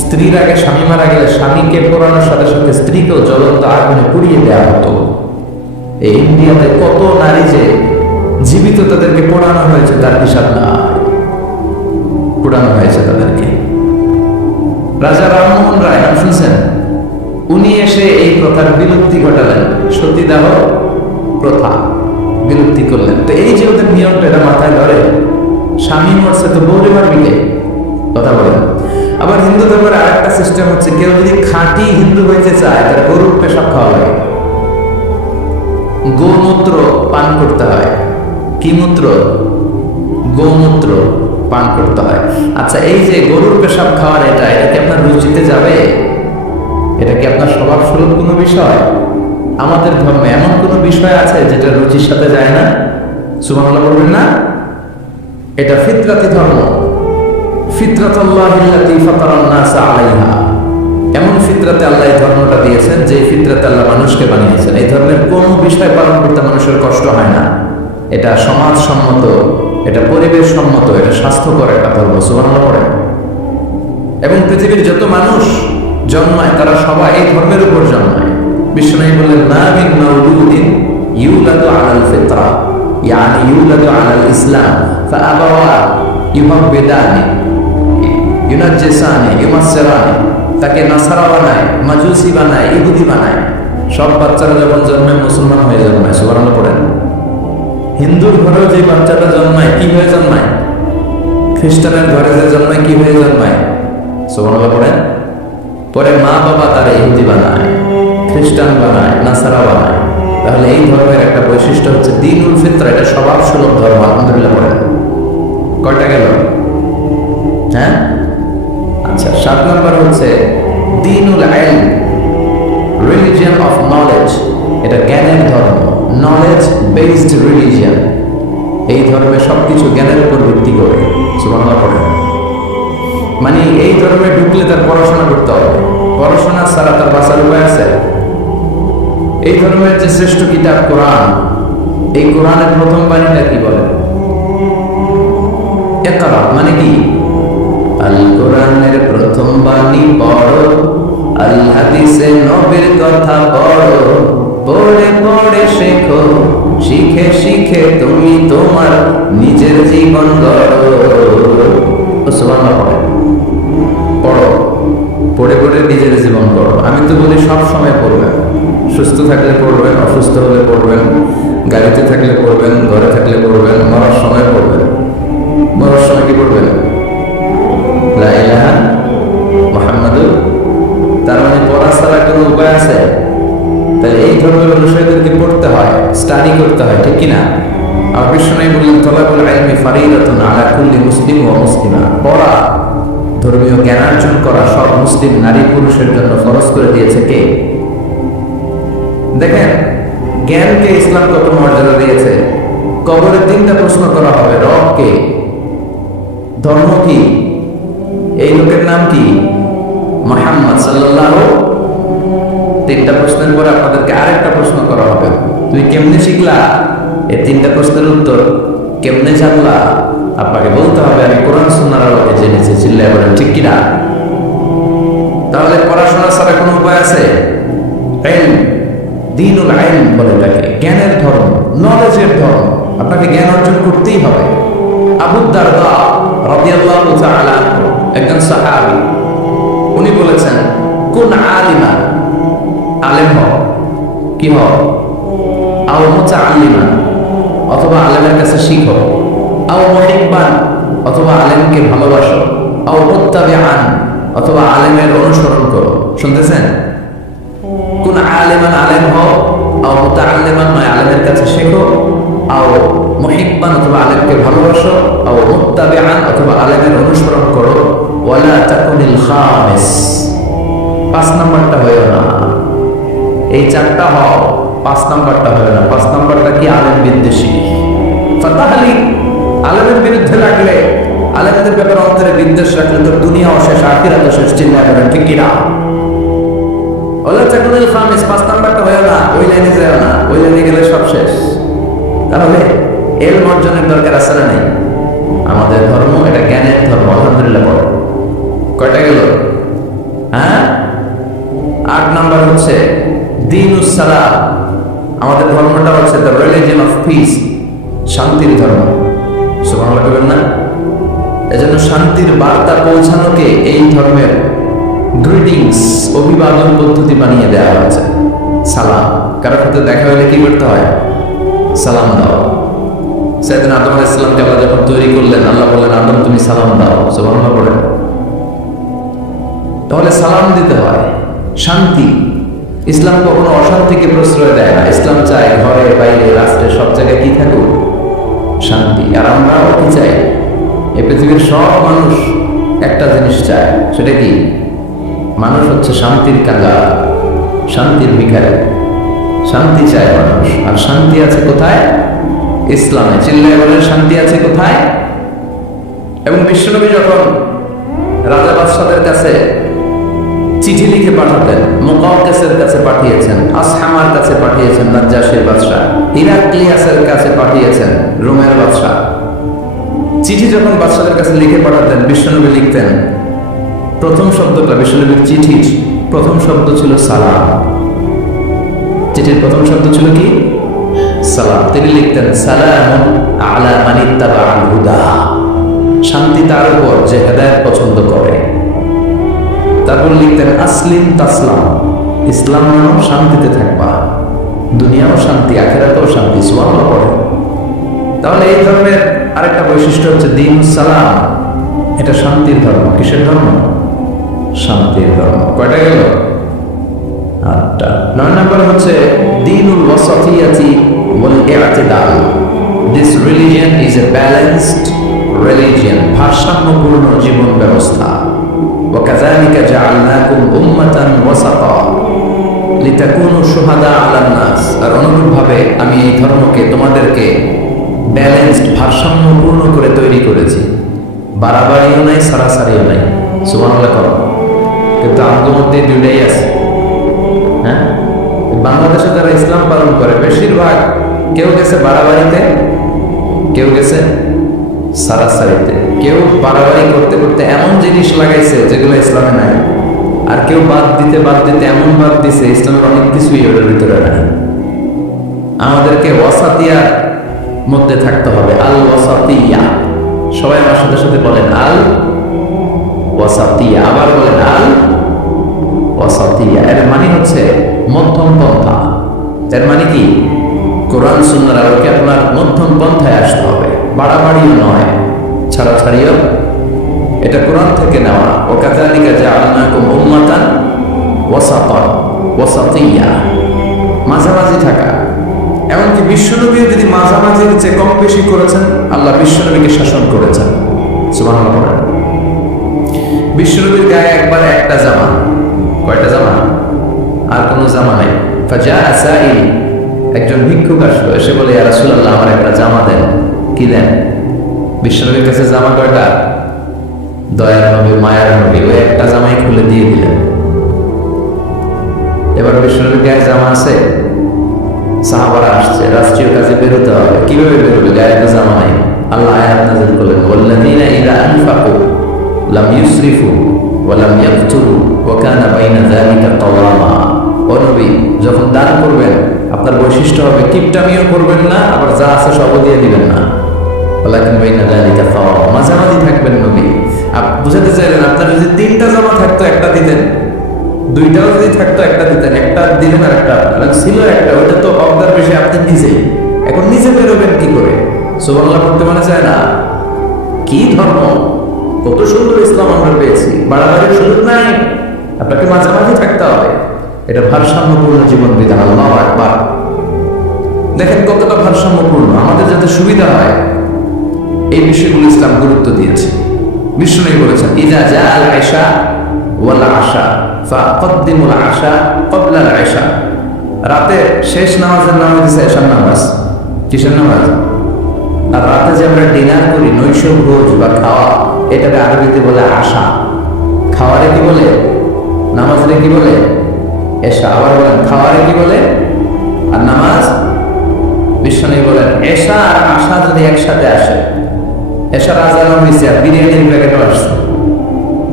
স্ত্রীর আগে স্বামী মারা গেলে স্বামীকে পোড়ানোর সাথে সাথে স্ত্রীকেও জ্বলন্ত আগুনে পুড়িয়ে দেওয়া হতো। এই ইন্ডিয়াতে কত নারী যে জীবিত তাদেরকে পোড়ানো হয়েছে তার হিসাব না, পোড়ানো হয়েছে তাদেরকে। রাজা রামমোহন রায়, নাম শুনছেন? উনি এসে এই প্রথার বিলুপ্তি ঘটালেন, সতীদাহ প্রথা বিলুপ্তি করলেন। তো এই যে ওদের নিয়মটা, এটা মাথায় ধরে। স্বামী মরছে তো বউরে মারবি কে? কথা বলেন। আবার হিন্দু ধর্মের আরেকটা সিস্টেম হচ্ছে, কেউ যদি খাঁটি হিন্দু হইতে চায় তার গরুর পেশাব খাওয়া লাগে, গোমূত্র পান করতে হয়। কি মূত্র? গোমূত্র পান করতে হয়। আচ্ছা, এই যে গরুর পেশাব খাওয়ার এটা কি আপনার রুচিতে যাবে? এটা কি আপনার স্বভাব সুলভ কোনো বিষয়? আমাদের ধর্মে এমন কোন বিষয় আছে যেটা রুচির সাথে যায় না? সুবহানাল্লাহ বলবেন না? এটা ফিতরাতি ধর্ম। ফিতরাতুল্লাহিল্লাতী ফাতারান নাস আলাইহা। এমন ফিতরাতে আল্লাহ এই ধর্মটা দিয়েছেন যে ফিতরাতে আল্লাহ মানুষকে বানিয়েছেন। এই ধর্মের কোন বিষয় পালন করতে মানুষের কষ্ট হয় না। এটা সমাজসম্মত, এটা পরিবেশ সম্মত, এটা স্বাস্থ্যকর একটা ধর্ম। সুবহানাল্লাহ পড়েন। এবং পৃথিবীর যত মানুষ জন্মায় তারা সবাই এই ধর্মের উপর জন্মায়। বিশ্বনবী বললেন, মা মিন মাউলুদিন ইউলাদু আলাল ফিতরা, ইয়ানি ইউলাদু আলাল ইসলাম ফাআবাওয়া ইউহাব্বিদানি ইউনাজ্জিসানি ইউমাসসিরানি। তাকে নাসারা বানায়, মাজুসি বানায়, ইহুদি বানায়। সব বাচ্চারা যখন জন্মায় মুসলমান হয়ে জন্মায়। সুবহানাল্লাহ পড়েন। হিন্দুর ঘরেও যে বাচ্চাটা জন্মায় কি হয়ে জন্মায়? খ্রিস্টানের ঘরে যে জন্মায় কি হয়ে জন্মায়? সুবহানাল্লাহ পড়েন। পরে মা বাবা তারা ইহুদি বানায়, খ্রিস্টান বানায়, নাসারা বানায়। তাহলে এই ধর্মের একটা বৈশিষ্ট্য হচ্ছে দ্বীনুল ফিতরা, এটা স্বভাব সুলভ ধর্ম। আলহামদুলিল্লাহ পড়েন। কয়টা গেল? হ্যাঁ, আচ্ছা, 7 নম্বর হচ্ছে দ্বীনুল ইলম, রিলিজিয়ন অফ নলেজ। এটা জ্ঞানের ধর্ম, নলেজ বেসড রিলিজিয়ন। এই ধর্মে সবকিছু জ্ঞানের উপর ভিত্তি করে। সুবহানাল্লাহ পড়েন। মানে এই ধর্মে ঢুকলে তার পড়াশোনা করতে হবে, পড়াশোনা ছাড়া তার বাঁচার উপায় আছে? এই ধর্মের যে শ্রেষ্ঠ কিতাব কোরআন, এই কোরআনের প্রথম বাণীটা কি বলে? ইকরা, মানে কি? আল কোরআনের প্রথম বাণী পড়ো, আল হাদিসে নবীর কথা পড়ো, পড়ে পড়ে শেখো, শিখে শিখে তুমি তোমার নিজের জীবন গড়ো। সুবহানাল্লাহ পড়ে। পড়ো, পড়ে পড়ে নিজের জীবন গড়ো। আমি তো বলি সব সময় পড়বেন। সুস্থ থাকলে পড়বেন, অসুস্থ হলে পড়বেন, গাড়িতে থাকলে পড়বেন, ঘরে থাকলে পড়বেন, মরার সময় পড়বেন। মরার সময় কি পড়বেন? লা ইলাহা মুহাম্মাদুর। তার মানে পড়া ছাড়া কোনো উপায় আছে? তাহলে এই ধর্মের অনুসারীদেরকে পড়তে হয়, স্টাডি করতে হয়, ঠিক কিনা? আর বিশ্বনবী বললেন, তালাবুল ইলমি ফারিদাতুন আলা কুল্লি মুসলিম ওয়া মুসলিমা। পড়া, ধর্মীয় জ্ঞানার্জন করা সব মুসলিম নারী পুরুষের জন্য ফরজ করে দিয়েছে কে? দেখেন, জ্ঞানকে ইসলাম কত মর্যাদা দিয়েছে। কবরে 3টা প্রশ্ন করা হবে, রব কে, ধর্ম কি, এই লোকের নাম কি? মুহাম্মদ সাল্লাল্লাহু তিনটা প্রশ্নের পরে আপনাদেরকে আরেকটা প্রশ্ন করা হবে, তুমি কেমনে শিখলা? এই তিনটা প্রশ্নের উত্তর কেমনে জানলা? আপনাকে বলতে হবে আমি কোরআন সুন্নাহর আলোকে জেনেছি। চিল্লায় বলেন ঠিক কিনা? তাহলে পড়াশোনা ছাড়া কোনো উপায় আছে? ইলম, দ্বীনুল ইলম বলে এটাকে, জ্ঞানের ধর্ম, নলেজের ধর্ম। আপনাকে জ্ঞান অর্জন করতেই হবে। আবু দারদা রাদিয়াল্লাহু তাআলা একজন সাহাবী, উনি বলেছেন কুন আলিমা, আলেম হও। কি হও? আও মুতাআল্লিমান, অথবা আলেমের কাছে শিখো। আও মুহিব্বান, অথবা আলেমকে ভালোবাসো। আও মুত্তাবিআন, অথবা আলেমের অনুসরণ করো। শুনতেছেন? কোন আলেমান, আলেম হও। আও মুতাআল্লিমান, নয় আলেমের কাছে শেখো। আও মুহিব্বান, অথবা আলেমকে ভালোবাসো। আও মুত্তাবিআন, অথবা আলেমের অনুসরণ করো। ওয়ালা তাকুনিল খামিস, 5 নাম্বারটা হয়ো না। এই 4টা হও, 5 নাম্বারটা হয়ো না। 5 নাম্বারটা কি? আলেম বিদ্বেষী। ফাতাহালি, আলেমের বিরুদ্ধে লাগলে, আলেমদের ব্যাপারে অন্তরে বিদ্বেষ রাখলে তোর দুনিয়াও শেষ, আখিরাতও শেষ। চিন্তা করেন ঠিক কিনা? ওয়ালা তাকুনিল খামিস, 5 নাম্বারটা হয়ো না। ওই লাইনে যাও না, ওই লাইনে গেলে সব শেষ। তাহলে ইলম অর্জনের দরকার আছে না নাই? আমাদের ধর্ম এটা জ্ঞানের ধর্ম। আলহামদুলিল্লাহ পড়ো। কয়টা গেল? হ্যাঁ, 8 নাম্বার হচ্ছে দ্বীনুস সালাম। আমাদের ধর্মটা হচ্ছে দ্য রিলিজিয়ন অফ পিস, শান্তির ধর্ম। সুবহানাল্লাহ বলবেন না? এজন্য শান্তির বার্তা পৌঁছানোকে এই ধর্মের গ্রিটিংস, অভিবাদন পদ্ধতি বানিয়ে দেওয়া হয়েছে। সালাম, কারোর সাথে দেখা হলে কি করতে হয়? সালাম দাও। সাইয়েদনা আদম আলাইহিস সালামকে আল্লাহ যখন তৈরি করলেন, আল্লাহ বললেন আদম তুমি সালাম দাও। সুবহানাল্লাহ পড়েন। তাহলে সালাম দিতে হয়। শান্তি, ইসলাম কখনো অশান্তিকে প্রশ্রয় দেয় না। ইসলাম চায় ঘরে বাইরে রাষ্ট্রে সব জায়গায় কি থাকুক? শান্তি। আর আমরাও কি চাই? এই পৃথিবীর সব মানুষ একটা জিনিস চায়, সেটা কি? মানুষ হচ্ছে শান্তির কাঙ্গাল, শান্তির ভিখারি। শান্তি চায় মানুষ। আর শান্তি আছে কোথায়? ইসলামে। চিল্লায় বলেন শান্তি আছে কোথায়? এবং বিশ্বনবী যখন রাজা বাদশাদের কাছে চিঠি লিখে পাঠাতেন, মুকাওকিসের কাছে পাঠিয়েছেন, আসহামার কাছে পাঠিয়েছেন, নাজ্জাশীর বাদশা, হিরাক্লিয়াসের কাছে পাঠিয়েছেন, রোমের বাদশা। চিঠি যখন বাদশাদের কাছে লিখে পাঠাতেন, বিশ্বনবী লিখতেন, প্রথম শব্দটা বিশ্বনবীর চিঠির প্রথম শব্দ ছিল সালাম। চিঠির প্রথম শব্দ ছিল কি? সালাম। তিনি লিখতেন সালামুন আলা মান ইত্তাবাআল হুদা, শান্তি তার উপর যে হেদায়েত পছন্দ করে। তারপর লিখতেন আসলিম তাসলাম, ইসলাম মানো শান্তিতে থাকবা, দুনিয়াও শান্তি আখিরাতেও শান্তি। সুবহানাল্লাহ পড়ে। তাহলে এই ধর্মের আরেকটা বৈশিষ্ট্য হচ্ছে দ্বীনুস সালাম, এটা শান্তির ধর্ম। কিসের ধর্ম? শান্তির ধর্ম। কয়টা গেল? 8টা। 9 নম্বর হচ্ছে দ্বীনুল ওয়াসাতিয়াতি ওয়াল ই'তিদাল। This religion is a balanced religion, ভারসাম্যপূর্ণ জীবন ব্যবস্থা। وكذلك جعلناكم أمة وسطا لتكونوا شهداء على الناس। আর অনুরূপভাবে আমি এই ধর্মকে তোমাদেরকে ব্যালেন্সড, ভারসাম্যপূর্ণ করে তৈরি করেছি। বাড়াবাড়িও নাই, সারাসারিও নাই। সুবহানাল্লাহ করো। কিন্তু আমাদের মধ্যে দুইটাই আছে। হ্যাঁ, বাংলাদেশে যারা ইসলাম পালন করে বেশিরভাগ কেউ গেছে বাড়াবাড়িতে, কেউ গেছে সারাসারিতে। কেউ বাড়াবাড়ি করতে করতে এমন জিনিস লাগাইছে যেগুলো ইসলামে নাই, আর কেউ বাদ দিতে এমন বাদ দিছে ইসলামের অনেক কিছুই ওটার ভিতরে নাই। আমাদেরকে ওয়াসাতিয়ার মধ্যে থাকতে হবে। আল ওয়াসাতিয়া। সবাই আমার সাথে সাথে বলেন আল ওয়াসাতিয়া। আবার বলেন আল ওয়াসাতিয়া। এর মানে হচ্ছে মধ্যম পন্থা। এর মানে কি? কোরআন সুন্নাহর আলোকে আপনার মধ্যম পন্থায় আসতে হবে। বাড়াবাড়িও নয়, ছাড়াছাড়িও। এটা কোরআন থেকে নেওয়া। ওয়াকাযালিকা জাআলনাকুম উম্মাতান ওয়াসাতান, ওয়াসাতিয়া, মাঝামাঝি থাকা। এমনকি বিশ্বনবীও যদি মাঝামাঝির চেয়ে কম বেশি করেছেন, আল্লাহ বিশ্বনবীকে শাসন করেছেন। সুবহানাল্লাহ। বিশ্বনবীর গায়ে একবার একটা জামা। কয়টা জামা? আর কোনো জামা নাই। ফাজাআ সাইল, একজন ভিক্ষুক আসলো, এসে বলে ইয়া রাসূলুল্লাহ আমার একটা জামা দেন। কি দেন? বিশ্বনবীর কাছে জামা কয়টা? দয়ার নবী, মায়ার নবী, ওই একটা জামাই খুলে দিয়ে দিলেন। এবার বিশ্বনবীর গায়ে জামা আছে, সাহাবারা আসছে, রাষ্ট্রীয় কাজে বেরোতে হবে, কিভাবে বেরোবে? গায়ে তো জামা নাই। আল্লাহ আয়াত নাযিল করলেন, ওয়াল্লাযীনা ইযা আনফাকু লাম ইউসরিফু ওয়া লাম ইয়াকতুরু ওয়া কানা বাইনা যালিকা কাওয়ামা। ও নবী, যখন দান করবেন আপনার বৈশিষ্ট্য হবে কিপটামিও করবেন না, আবার যা আছে সবও দিয়ে দিবেন না। ওয়ালাকিন বাইনা যালিকা কাওয়ামা, মাঝামাঝি থাকবেন নবী। বুঝাতে চাইলেন আপনার যদি 3টা জামা থাকতো একটা দিতেন, 2টাও যদি থাকতো একটা দিতেন, একটা দিলেন আর একটা আপনার ছিল একটা, ওটা তো অবদার বেশি আপনি নিজেই। এখন নিজে বেরোবেন কি করে? সুবহানাল্লাহ পড়তে মনে চায় না? কি ধর্ম, কত সুন্দর ইসলাম আমরা পেয়েছি, বাড়াবাড়ির সুযোগ নাই, আপনাকে মাঝামাঝি থাকতে হবে। এটা ভারসাম্যপূর্ণ জীবন বিধান। আল্লাহু আকবার। দেখেন কতটা ভারসাম্যপূর্ণ, আমাদের যাতে সুবিধা হয় এই বিষয়গুলো ইসলাম গুরুত্ব দিয়েছে। বিষ্ণু বলেছেন, ইযা জাআল ইশা ওয়াল আশা ফাকদ্দিমুল আশা ক্বাবলা আল ইশা। রাতে শেষ নামাজের নাম হচ্ছে এশার নামাজ। কিসের নামাজ? আর রাতে যে আমরা ডিনার করি, নৈশ ভোজ বা খাওয়া, এটাকে আরবিতে বলে আশা। খাওয়ারে কি বলে? নামাজরে কি বলে? এশা। আবার বলেন খাওয়ারে কি বলে? আর নামাজ? বিষ্ণু বলেন এশা আর আশা যদি একসাথে আসে, এশার আজান হয়েছে আর বিরিয়ানির প্যাকেটও আসছে,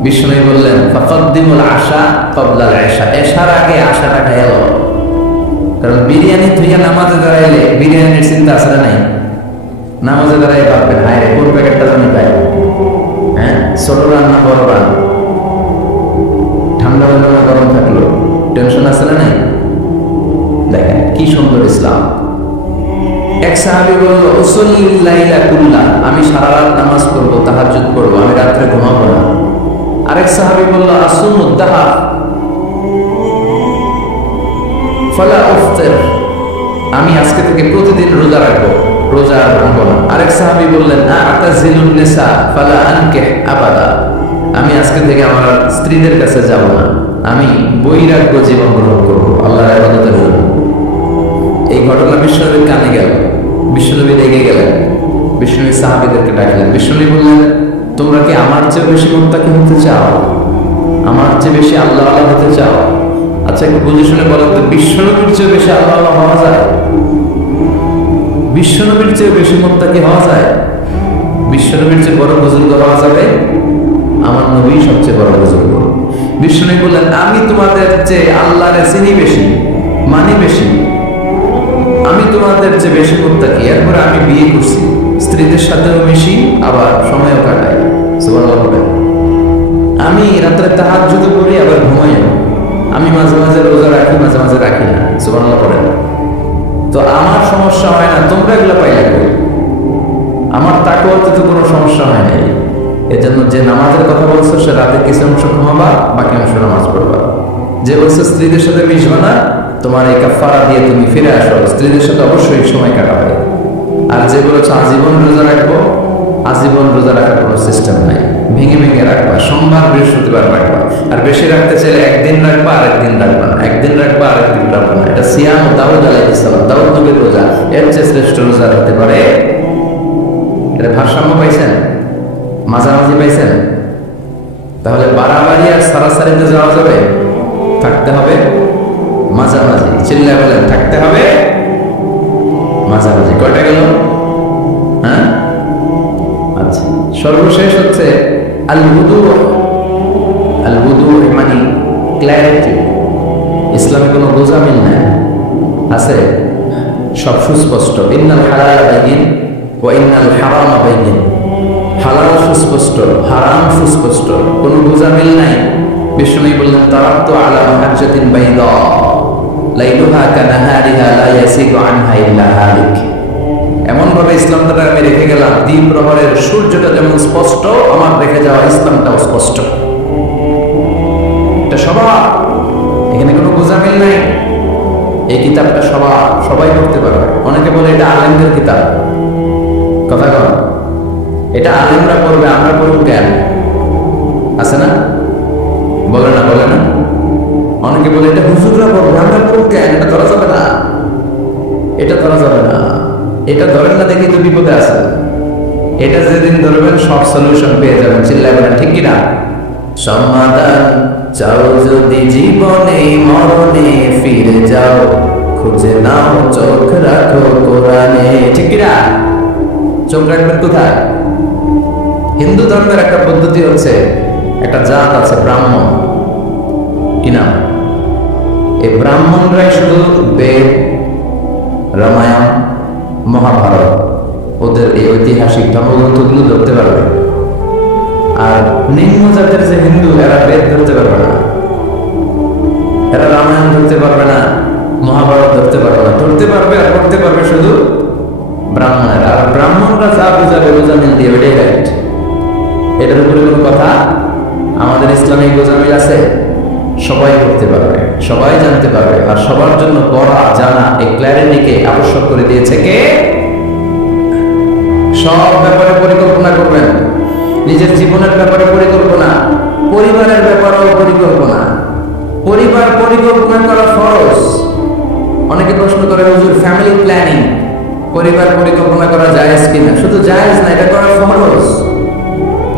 বিষ্ণু বললেন ফাকদ্দিমুল আশা ক্বাবলা আল ইশা, এশার আগে আশাটা খেয়ে নাও। কারণ বিরিয়ানি তুইয়া নামাজে দাঁড়াইলে বিরিয়ানির চিন্তা আসলে নাই। নামাজে দাঁড়াই ভাববেন হায় রে কোন প্যাকেটটা জানি পাই, হ্যাঁ ছোট রান্না বড় রান্না, ঠান্ডা হলো না গরম থাকলো, টেনশন আসলে নাই। দেখেন কি সুন্দর ইসলাম। এক সাহাবী বলল উসল্লিল লাইলা কুল্লা, আমি সারা রাত নামাজ পড়বো, তাহাজ্জুদ পড়বো, আমি রাত্রে ঘুমাবো না। আরেক সাহাবী বলল আসুমুদ দাহার ফালা উফতির, আমি আজকে থেকে প্রতিদিন রোজা রাখবো, রোজা আর ভাঙবো না। আরেক সাহাবী বললেন আতাজিলুন নিসা ফালা আনকিহ আবাদা, আমি আজকে থেকে আমার স্ত্রীদের কাছে যাব না, আমি বৈরাগ্য জীবন গ্রহণ করবো আল্লাহর ইবাদতের জন্য। এই ঘটনা বিশ্বনবীর কানে গেল, বিশ্বনবী রেগে গেলেন, বিশ্বনবী সাহাবীদেরকে ডাকলেন। বিশ্বনবী বললেন তোমরা কি আমার চেয়ে বেশি মুত্তাকি হতে চাও? আমার চেয়ে বেশি আল্লাহ আল্লাহ হতে চাও? আচ্ছা একটু বুঝে শুনে বলেন তো, বিশ্বনবীর চেয়ে বেশি আল্লাহ আল্লাহ হওয়া যায়? বিশ্বনবীর চেয়ে বেশি মুত্তাকি হওয়া যায়? বিশ্বনবীর চেয়ে বড় বুজুর্গ হওয়া যাবে? আমার নবী সবচেয়ে বড় বুজুর্গ। বিশ্বনবী বললেন আমি তোমাদের চেয়ে আল্লাহরে চিনি বেশি, মানি বেশি, আমি তোমাদের চেয়ে বেশি মুত্তাকি। এরপরে আমি বিয়ে করছি, স্ত্রীদের সাথেও মিশি, আবার সময়ও কাটাই। সুবহানাল্লাহ বলেন। আমি রাত্রে তাহাজ্জুদ করি, আবার ঘুমাইও। আমি মাঝে মাঝে রোজা রাখি, মাঝে মাঝে রাখি না। সুবহানাল্লাহ বলেন। তো আমার সমস্যা হয় না, তোমরা এগুলো পাইলে কই? আমার তাকওয়াতে তো কোনো সমস্যা হয় নাই। এজন্য যে নামাজের কথা বলছো সে রাতে কিছু অংশ ঘুমাবা, বাকি অংশ নামাজ পড়বা। যে বলছো স্ত্রীদের সাথে মিশবা না, তোমার এই কাফারা দিয়ে তুমি ফিরে আসো, স্ত্রীদের সাথে অবশ্যই সময় কাটাবে। আর যে বলেছো আজীবন রোজা রাখবো, আজীবন রোজা রাখার কোনো সিস্টেম নাই, ভেঙে ভেঙে রাখবা, সোমবার বৃহস্পতিবার রাখবা। আর বেশি রাখতে চাইলে একদিন রাখবা, আরেকদিন রাখবা না, একদিন রাখবা, আরেকদিন রাখবা না। এটা সিয়াম দাউদ আলাইহিস সালাম, দাউদ নবীর রোজা, এর চেয়ে শ্রেষ্ঠ রোজা হতে পারে? এটা ভারসাম্য পাইছেন? মাঝামাঝি পাইছেন? তাহলে বাড়াবাড়ি আর সারাসারিতে যাওয়া যাবে? থাকতে হবে মাঝামাঝি। চিল্লায় বলেন থাকতে হবে মাঝামাঝি। কয়টা গেল? হ্যাঁ আচ্ছা, সর্বশেষ হচ্ছে আল বুদু। আল বুদু মানে ক্ল্যারিটি। ইসলামে কোনো গোজামিল নাই, আছে সব সুস্পষ্ট। ইন্নাল হালাল বাইয়িন ওয়া ইন্নাল হারাম বাইয়িন। হালাল সুস্পষ্ট, হারাম সুস্পষ্ট, কোনো গোজামিল নাই। বিষ্ণু বললেন তারাক্তু আলা মাহজ্জাতিন বাইদা লাইলুহা কানাহারিহা লা ইয়াসিগু আনহা ইল্লা হালিক। এমন ভাবে ইসলামটা আমি রেখে গেলাম, দিন প্রহরের সূর্যটা যেমন স্পষ্ট, আমার রেখে যাওয়া ইসলামটাও স্পষ্ট। এটা সবার, এখানে কোনো গোজামিল নাই। এই কিতাবটা সবাই পড়তে পারবে। অনেকে বলে এটা আলেমদের কিতাব, কথা কন, এটা আলেমরা পড়বে, আমরা পড়ব কেন? আছে না? বলে না, বলে না। অনেকে বলে এটা হুজুররা পড়বে, আমরা পড়ব কেন? এটা ধরা যাবে না, এটা ধরা যাবে না। এটা ধরেন না দেখি তো বিপদে আছে। এটা যেদিন ধরবেন সব সলিউশন পেয়ে যাবেন। চিল্লায় বলেন ঠিক কিনা? সমাধান চাও যদি জীবনে মরণে ফিরে যাও, খুঁজে নাও চোখ রাখো কোরআনে। ঠিক কিনা? চোখ রাখবেন কোথায়? হিন্দু ধর্মের একটা পদ্ধতি হচ্ছে, একটা জাত আছে ব্রাহ্মণ, কি নাম? এই ব্রাহ্মণরাই শুধু বেদ, রামায়ণ, মহাভারত, ওদের এই ঐতিহাসিক ধর্মগ্রন্থগুলো ধরতে পারবে। আর নিম্ন জাতের যে হিন্দু, এরা বেদ ধরতে পারবে না, এরা রামায়ণ ধরতে পারবে না, মহাভারত ধরতে পারবে না। ধরতে পারবে আর পড়তে পারবে শুধু ব্রাহ্মণেরা। আর ব্রাহ্মণরা যা বুঝাবে গোজামিল দিয়ে, ওইটাই রাইট। এটার উপরে কোনো কথা আমাদের ইসলামিক গোজামিল আছে? সবাই করতে পারবে, সবাই জানতে পারবে। আর সবার জন্য পড়া জানা, এই ক্ল্যারিটিকে আবশ্যক করে দিয়েছে কে? সব ব্যাপারে পরিকল্পনা করবেন, নিজের জীবনের ব্যাপারে পরিকল্পনা, পরিবারের ব্যাপারেও পরিকল্পনা। পরিবার পরিকল্পনা করা ফরজ। অনেকে প্রশ্ন করে, হুজুর ফ্যামিলি প্ল্যানিং, পরিবার পরিকল্পনা করা জায়েজ কিনা? শুধু জায়েজ না, এটা করা ফরজ।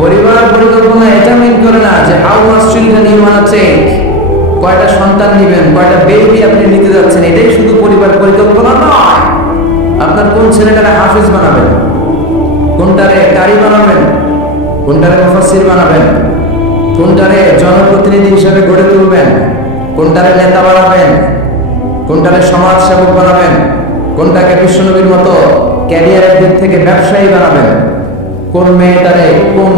পরিবার পরিকল্পনা এটা মিন করে না যে how much children you want to take, কয়টা সন্তান নেবেন, কয়টা বেবি আপনি নিতে যাচ্ছেন, এটাই শুধু পরিবার পরিকল্পনা নয়। আপনার কোন ছেলেটারে হাফেজ বানাবেন, কোনটারে কারি বানাবেন, কোনটারে মুফাসসির বানাবেন, কোনটারে জনপ্রতিনিধি হিসেবে গড়ে তুলবেন, কোনটারে নেতা বানাবেন, কোনটারে সমাজ সেবক বানাবেন, কোনটাকে বিশ্বনবীর মতো ক্যারিয়ারের দিক থেকে ব্যবসায়ী বানাবেন, কোন মেয়েটারে কোন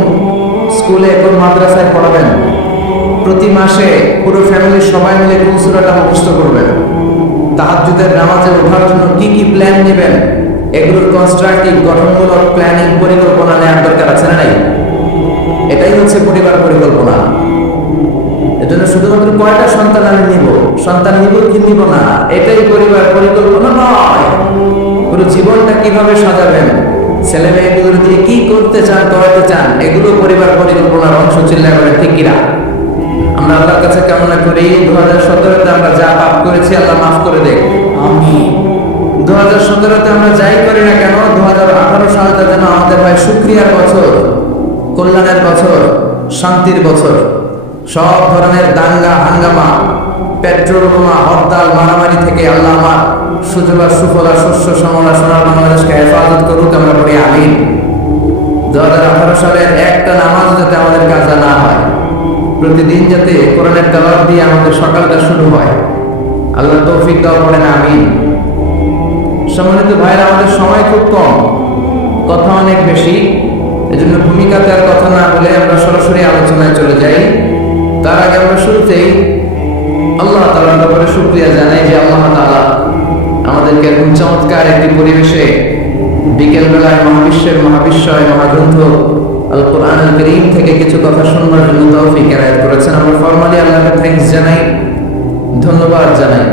স্কুলে কোন মাদ্রাসায় পড়াবেন, প্রতি মাসে পুরো ফ্যামিলির সবাই মিলে কোন সূরাটা মুখস্থ করবেন, তাহাজ্জুদের নামাজে ওঠার জন্য কি কি প্ল্যান নেবেন, এগুলোর কনস্ট্রাকটিভ গঠনমূলক প্ল্যানিং পরিকল্পনা নেওয়ার দরকার আছে না নাই? এটাই হচ্ছে পরিবার পরিকল্পনা। এজন্য শুধুমাত্র কয়টা সন্তান আমি নিব, সন্তান নিব কি নিব না, এটাই পরিবার পরিকল্পনা নয়। পুরো জীবনটা কিভাবে সাজাবেন, ছেলে মেয়েগুলোর দিয়ে কি করতে চান, করাতে চান, এগুলো পরিবার পরিকল্পনার অংশ। চিল্লা করে ঠিক কিনা? আমরা আল্লাহর কাছে কামনা করি 2017-তে আমরা যা পাপ করেছি আল্লাহ মাফ করে দেখ। আমিন। 2017-তে আমরা যাই করি না কেন, 2018 সালটা যেন আমাদের হয় শুকরিয়ার বছর, কল্যাণের বছর, শান্তির বছর। সব ধরনের দাঙ্গা হাঙ্গামা, পেট্রোল বোমা, হরতাল, মারামারি থেকে আল্লাহ আমার সুজলা সুফলা শস্য শ্যামলা সোনার বাংলাদেশকে হেফাজত করুক, আমরা বলি আমিন। 2018 সালের একটা নামাজ যাতে আমাদের কাজা না হয়, প্রতিদিন যাতে কোরআনের তেলাওয়াত দিয়ে আমাদের সকালটা শুরু হয়, আল্লাহ তৌফিক দাও, পড়েন আমিন। সম্মানিত ভাইরা, আমাদের সময় খুব কম, কথা অনেক বেশি, এজন্য ভূমিকাতে আর কথা না বলে আমরা সরাসরি আলোচনায় চলে যাই। তার আগে আমরা শুরুতেই আল্লাহ তাআলার ব্যাপারে শুকরিয়া জানাই যে আল্লাহ তাআলা আমাদেরকে এরকম চমৎকার একটি পরিবেশে বিকেলবেলায় মহাবিশ্বের মহাবিশ্বয় মহাগ্রন্থ আল কোরআনুল কারীম থেকে কিছু কথা শুনবার জন্য তৌফিক এনায়েত করেছেন। আমরা ফরমালি আল্লাহকে থ্যাঙ্কস জানাই, ধন্যবাদ জানাই।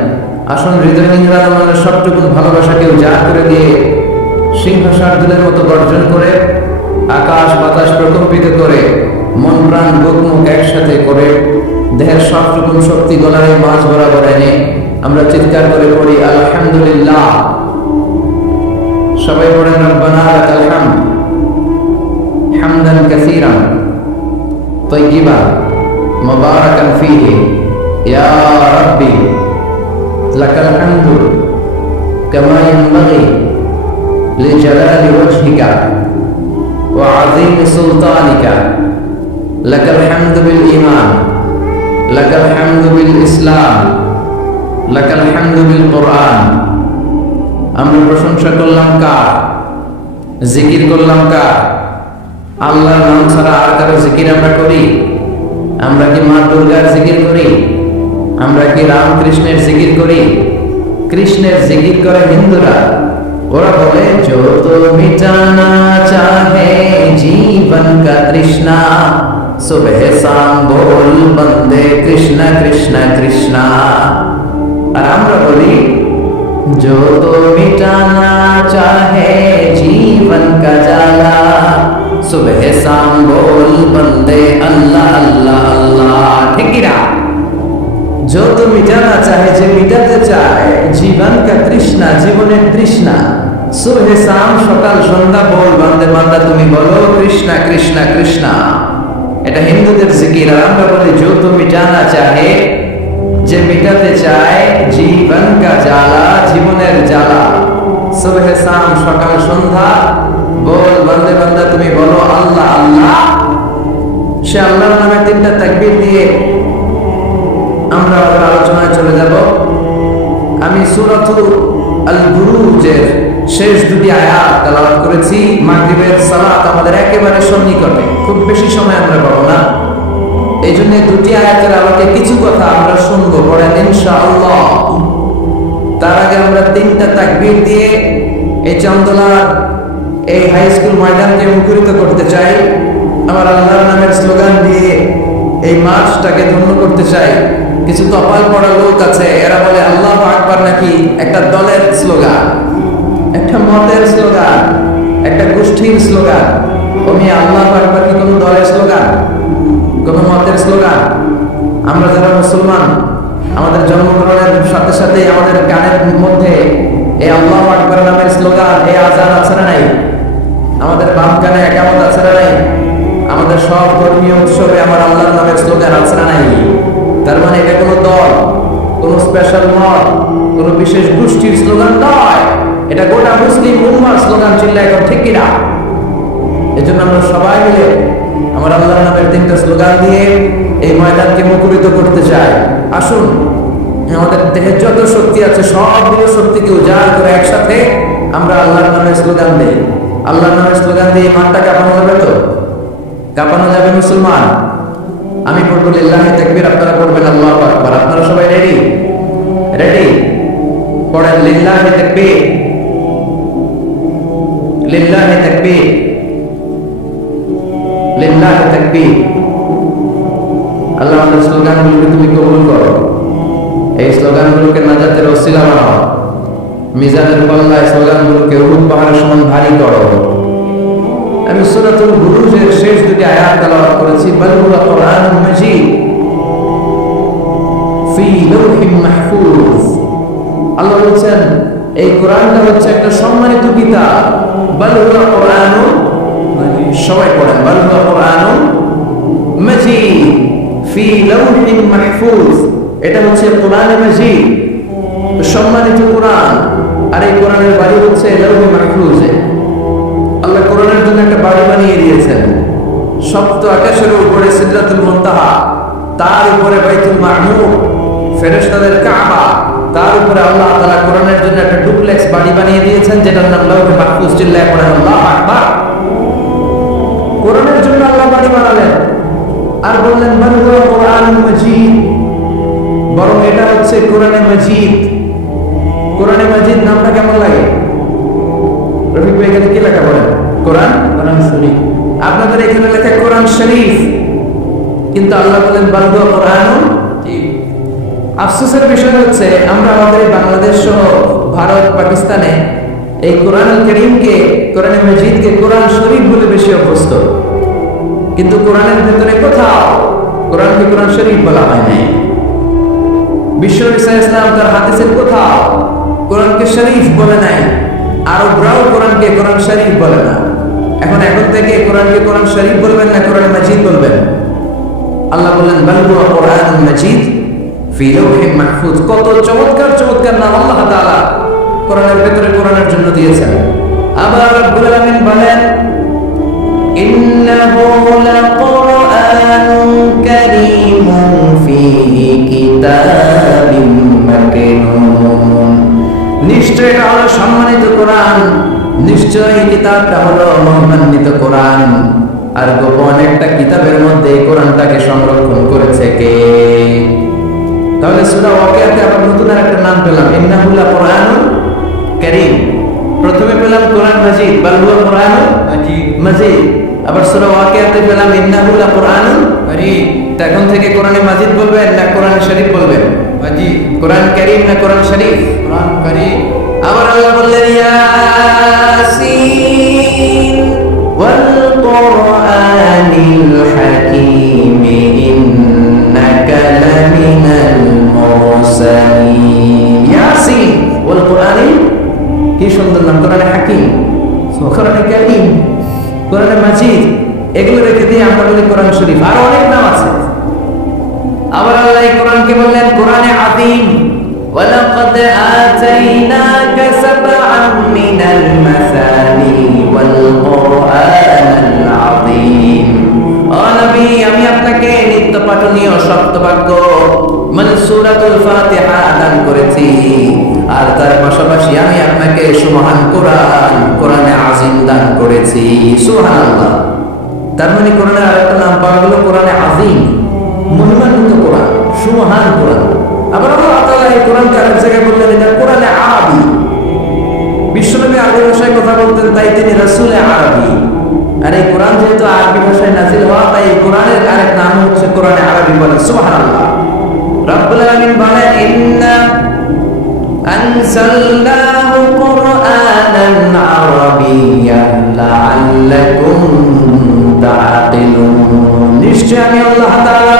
আসুন হৃদয় নিংড়ানো মনের সবটুকু ভালোবাসাকেও জার করে দিয়ে সিংহশার্দুলের মতো গর্জন করে, আকাশ বাতাস প্রকম্পিত করে, মন প্রাণ বুক মুখ একসাথে করে, দেহের সবটুকু শক্তি গলায় মাঝ বরাবর এনে আমরা চিৎকার করে পড়ি আলহামদুলিল্লাহ। সবাই পড়েন রব্বানা লাকাল হামদ হামদান কাসীরান তাইয়িবান মুবারাকান ফীহি ইয়া রাব্বি লাকাল হামদু কামা ইয়ানবাগি লিজালালি ওয়াজহিকা ওয়া আযীমি সুলতানিকা লাকাল হামদু বিল ঈমান লাকাল হামদু বিল ইসলাম লাকাল হামদু বিল কুরআন। আমরা প্রশংসা করলাম কার? জিকির করলাম কার? আল্লাহর নাম ছাড়া আর কারো জিকির আমরা করি? আমরা কি মা দুর্গার জিকির করি? আমরা কি রামকৃষ্ণের জিকির করি? কৃষ্ণের জিকির করে হিন্দুরা। ওরা বলে जो तो मिटाना चाहे जीवन का तृष्णा सुबह शाम बोल बंदे कृष्ण कृष्ण कृष्णा। আর আমরা বলি जो तो मिटाना चाहे जीवन का जाला सुबह शाम बोल बंदे अल्लाह अल्लाह अल्लाह। ঠিক কি না? जो तो मिटाना चाहे, যে মিটাতে চায় জীবন কা তৃষ্ণা, জীবনের তৃষ্ণা, সুবহ শাম সকাল সন্ধ্যা বল বান্দে বান্দা তুমি বলো কৃষ্ণ কৃষ্ণ কৃষ্ণ। এটা হিন্দুদের জিকির। আর আমরা বলি जो तो मिटाना चाहे, যে মিটাতে চায় জীবন কা জ্বালা, জীবনের জ্বালা। সুবহে শাম, সকাল সন্ধ্যা বল বন্দে বান্দা, তুমি বলো আল্লাহ আল্লাহ। সে আল্লাহর নামে তিনটা তাকবীর দিয়ে আমরা আমাদের আলোচনায় চলে যাব। আমি সূরাতুল আল বুরুজের শেষ দুটি আয়াত তেলাওয়াত করেছি। মাগরিবের সালাত আমাদের একেবারে সন্নিকটে, খুব বেশি সময় আমরা পাবো না। এই জন্য দুটি আয়াতের আলোকে কিছু কথা আমরা শুনবো, পড়েন ইনশাআল্লাহ। তার আগে আমরা তিনটা তাকবীর দিয়ে এই চন্দলার এই হাই স্কুল ময়দানকে মুখরিত করতে চাই। আমার আল্লাহর নামের স্লোগান দিয়ে এই মার্চটাকে ধন্য করতে চাই। কিছু কপাল পড়া লোক আছে, এরা বলে আল্লাহু আকবার নাকি একটা দলের স্লোগান, একটা মতের স্লোগান, একটা গোষ্ঠীর স্লোগান। আমি আল্লাহু আকবার কি কোনো দলের স্লোগান, কোনো মতের স্লোগান? আমরা যারা মুসলমান, আমাদের জন্মগ্রহণের সাথে সাথে আমাদের গানের মধ্যে এই আল্লাহু আকবার নামের স্লোগান, এই আযান আছে না নাই? আমাদের বাম কানে একামত আছে না নাই? আমাদের সব ধর্মীয় উৎসবে আমার আল্লাহর নামের স্লোগান আছে না নাই? তার মানে এটা কোনো দল, কোনো স্পেশাল মত, কোনো বিশেষ গোষ্ঠীর স্লোগান নয়, এটা গোটা মুসলিম উম্মাহর স্লোগান। চিল্লা এখন ঠিক কিনা? এজন্য আমরা সবাই মিলে আমার আল্লাহর নামের তিনটা স্লোগান দিয়ে এই ময়দানকে মুখরিত করতে চাই। আসুন, আমাদের দেহে যত শক্তি আছে সবগুলো শক্তিকে উজাড় করে একসাথে আমরা আল্লাহর নামের স্লোগান দিই। আল্লাহর নামের স্লোগান দিয়ে মাঠটা কাঁপানো যাবে তো? কাঁপানো যাবে মুসলমান? আমি পড়বো লিল্লাহি তাকবীর, আপনারা পড়বেন আল্লাহু আকবার। আপনারা সবাই রেডি? রেডি? পড়েন লিল্লাহি তাকবীর, লিল্লাহি তাকবীর, লিল্লাহি তাকবীর। আল্লাহ আমাদের স্লোগানগুলোকে তুমি কবুল করো, এই স্লোগানগুলোকে নাজাতের ওসিলা বানাও, মিজানের পাল্লায় স্লোগানগুলোকে উহুদ পাহাড়ের সমান ভারী করো। আমি সূরাতুল বুরুজের শেষ দুটি আয়াত তেলাওয়াত করেছি। বাল হুয়া কুরআনুম মাজিদ ফি লাওহিম মাহফুজ। আল্লাহ বলেন এই কোরআনটা হচ্ছে একটা সম্মানিত কিতাব। বাল হুয়া কুরআনুম মাজিদ, সবাই পড়েন বাল হুয়া কুরআনুম মাজিদ ফি লাওহিম মাহফুজ। এটা হচ্ছে কোরআন মাজিদ, সম্মানিত কোরআন। আর এই কোরআনের বাড়ি হচ্ছে লাওহে মাহফুজে। আল্লাহ কোরআনের জন্য একটা বাড়ি বানিয়ে দিয়েছেন সপ্ত আকাশের উপরে সিদরাতুল মুনতাহা, তার উপরে বাইতুল মামুর, ফেরেশতাদের কাবা, তার উপরে আল্লাহ তাআলা কোরআনের জন্য একটা ডুপ্লেক্স বাড়ি বানিয়ে দিয়েছেন যেটার নাম লাওহে মাহফুজ। চিল্লায়ে পড়েন আল্লাহু আকবার। কোরআনের জন্য আল্লাহ বাড়ি বানালেন আর বললেন বাল হুয়া কুরআনুম মাজিদ, বরং এটা হচ্ছে কোরআনে মাজিদ। কোরআনে মাজিদ নামটা কেমন লাগে? রফিক ভাই এখানে কি লেখা বলেন? কোরআন, কোরআন শরীফ। আপনাদের এখানে লেখা কোরআন শরীফ, কিন্তু আল্লাহ বলেন বাল হুয়া কুরআনুম মাজিদ। আফসোসের বিষয় হচ্ছে আমরা আমাদের বাংলাদেশ সহ ভারত, পাকিস্তানে এই কোরআনুল কারীমকে, কোরআনে মাজিদকে কোরআন শরীফ বলে বেশি অভ্যস্ত, কিন্তু কোরআনের ভেতরে কোথাও কোরআনকে কোরআন শরীফ বলা হয় নাই। বিশ্ব ইসলাম তার হাদিসের কোথাও কোরআনকে শরীফ বলে নাই। আরবরাও কোরআনকে কোরআন শরীফ বলে না। এখন থেকে কোরআনকে কোরআন শরীফ বলবেন না কোরআন মাজিদ বলবেন? আল্লাহ বললেন বাল হুয়া কুরআনুম মাজিদ ফি লাওহিম মাহফুজ। কত চমৎকার চমৎকার নাম আল্লাহ তাআলা কোরআনের ভেতরে কোরআনের জন্য দিয়েছেন। আবার রব্বুল আলামিন বলেন ইন্নাহু লাকুরআনুন কারীমুন ফীহি কিতাবিম মাকনুন। নিশ্চয় এটা হলো সম্মানিত কোরআন, নিশ্চয় এই কিতাবটা হলো মহিমান্বিত কোরআন। আর গোপন একটা কিতাবের মধ্যে এই কোরআনটাকে সংরক্ষণ করেছে কে? তাহলে সূরা ওয়াকিয়াতে আবার নতুন একটা নাম পেলাম, ইন্নাহু লাকুরআনুন কারীম। প্রথমে পেলাম কোরআন মাজিদ, বাল হুয়া কুরআনুম মাজিদ। আবার সূরা ওয়াকিয়াতে পেলাম ইন্নাহু লাকুরআনুন কারীম। এখন থেকে কোরআনে মাজিদ বলবেন না কোরআন শরীফ বলবেন? মাজিদ। কোরআন কারীম না কোরআন শরীফ? কোরআন কারীম। আবার আল্লাহ বললেন ইয়াসিন ওয়াল কুরআনিল হাকীম ইন্নাকা লামিনাল মুরসালিন। ইয়াসিন ওয়াল কুরআনিল, কি সুন্দর নাম! কোরআনে হাকীম, কোরআনে কারীম, কোরআনে মাজিদ। এগুলো রেখে দিয়ে আমরা বলি কোরআন শরীফ। আর অনেক নাম আছে। আবার আল্লাহ এই কোরআনকে বললেন কোরআনে আযীম, ওয়ালাকাদ আতাইনাকা সাবআন মিনাল মাসানি ওয়াল কুরআনাল আযীম। ও নবী, আমি আপনাকে নিত্য পাঠনীয় সপ্তবাক্য মানে সূরাতুল ফাতিহা দান করেছি, আর তার পাশাপাশি আমি আপনাকে সুমহান কোরআন, কোরআনে আযীম দান করেছি। সুবহানাল্লাহ। তার মানে কোরআনের আরেকটা নাম পাওয়া গেল কোরআনে আযীম, মহিমান্বিত কোরআন, সুমহান কোরআন। আবার আল্লাহ তাআলা এই কোরআনকে আরেক জায়গায় বললেন এটা কোরআনে আরবি। বিশ্বনবী আরবি ভাষায় কথা বলতেন, তাই তিনি রাসূলে আরবি। আর এই কোরআন যেহেতু আরবি ভাষায় নাযিল হওয়া, তাই এই কোরআনের আরেক নাম হচ্ছে কোরআনে আরবি। বলেন সুবহানাল্লাহ। রব্বুল আলামিন বলেন ইন্না আনজালনাহু কুরআনান আরাবিয়্যান লাআল্লাকুম তাআকিলুন। নিশ্চয় আমি আল্লাহ তাআলা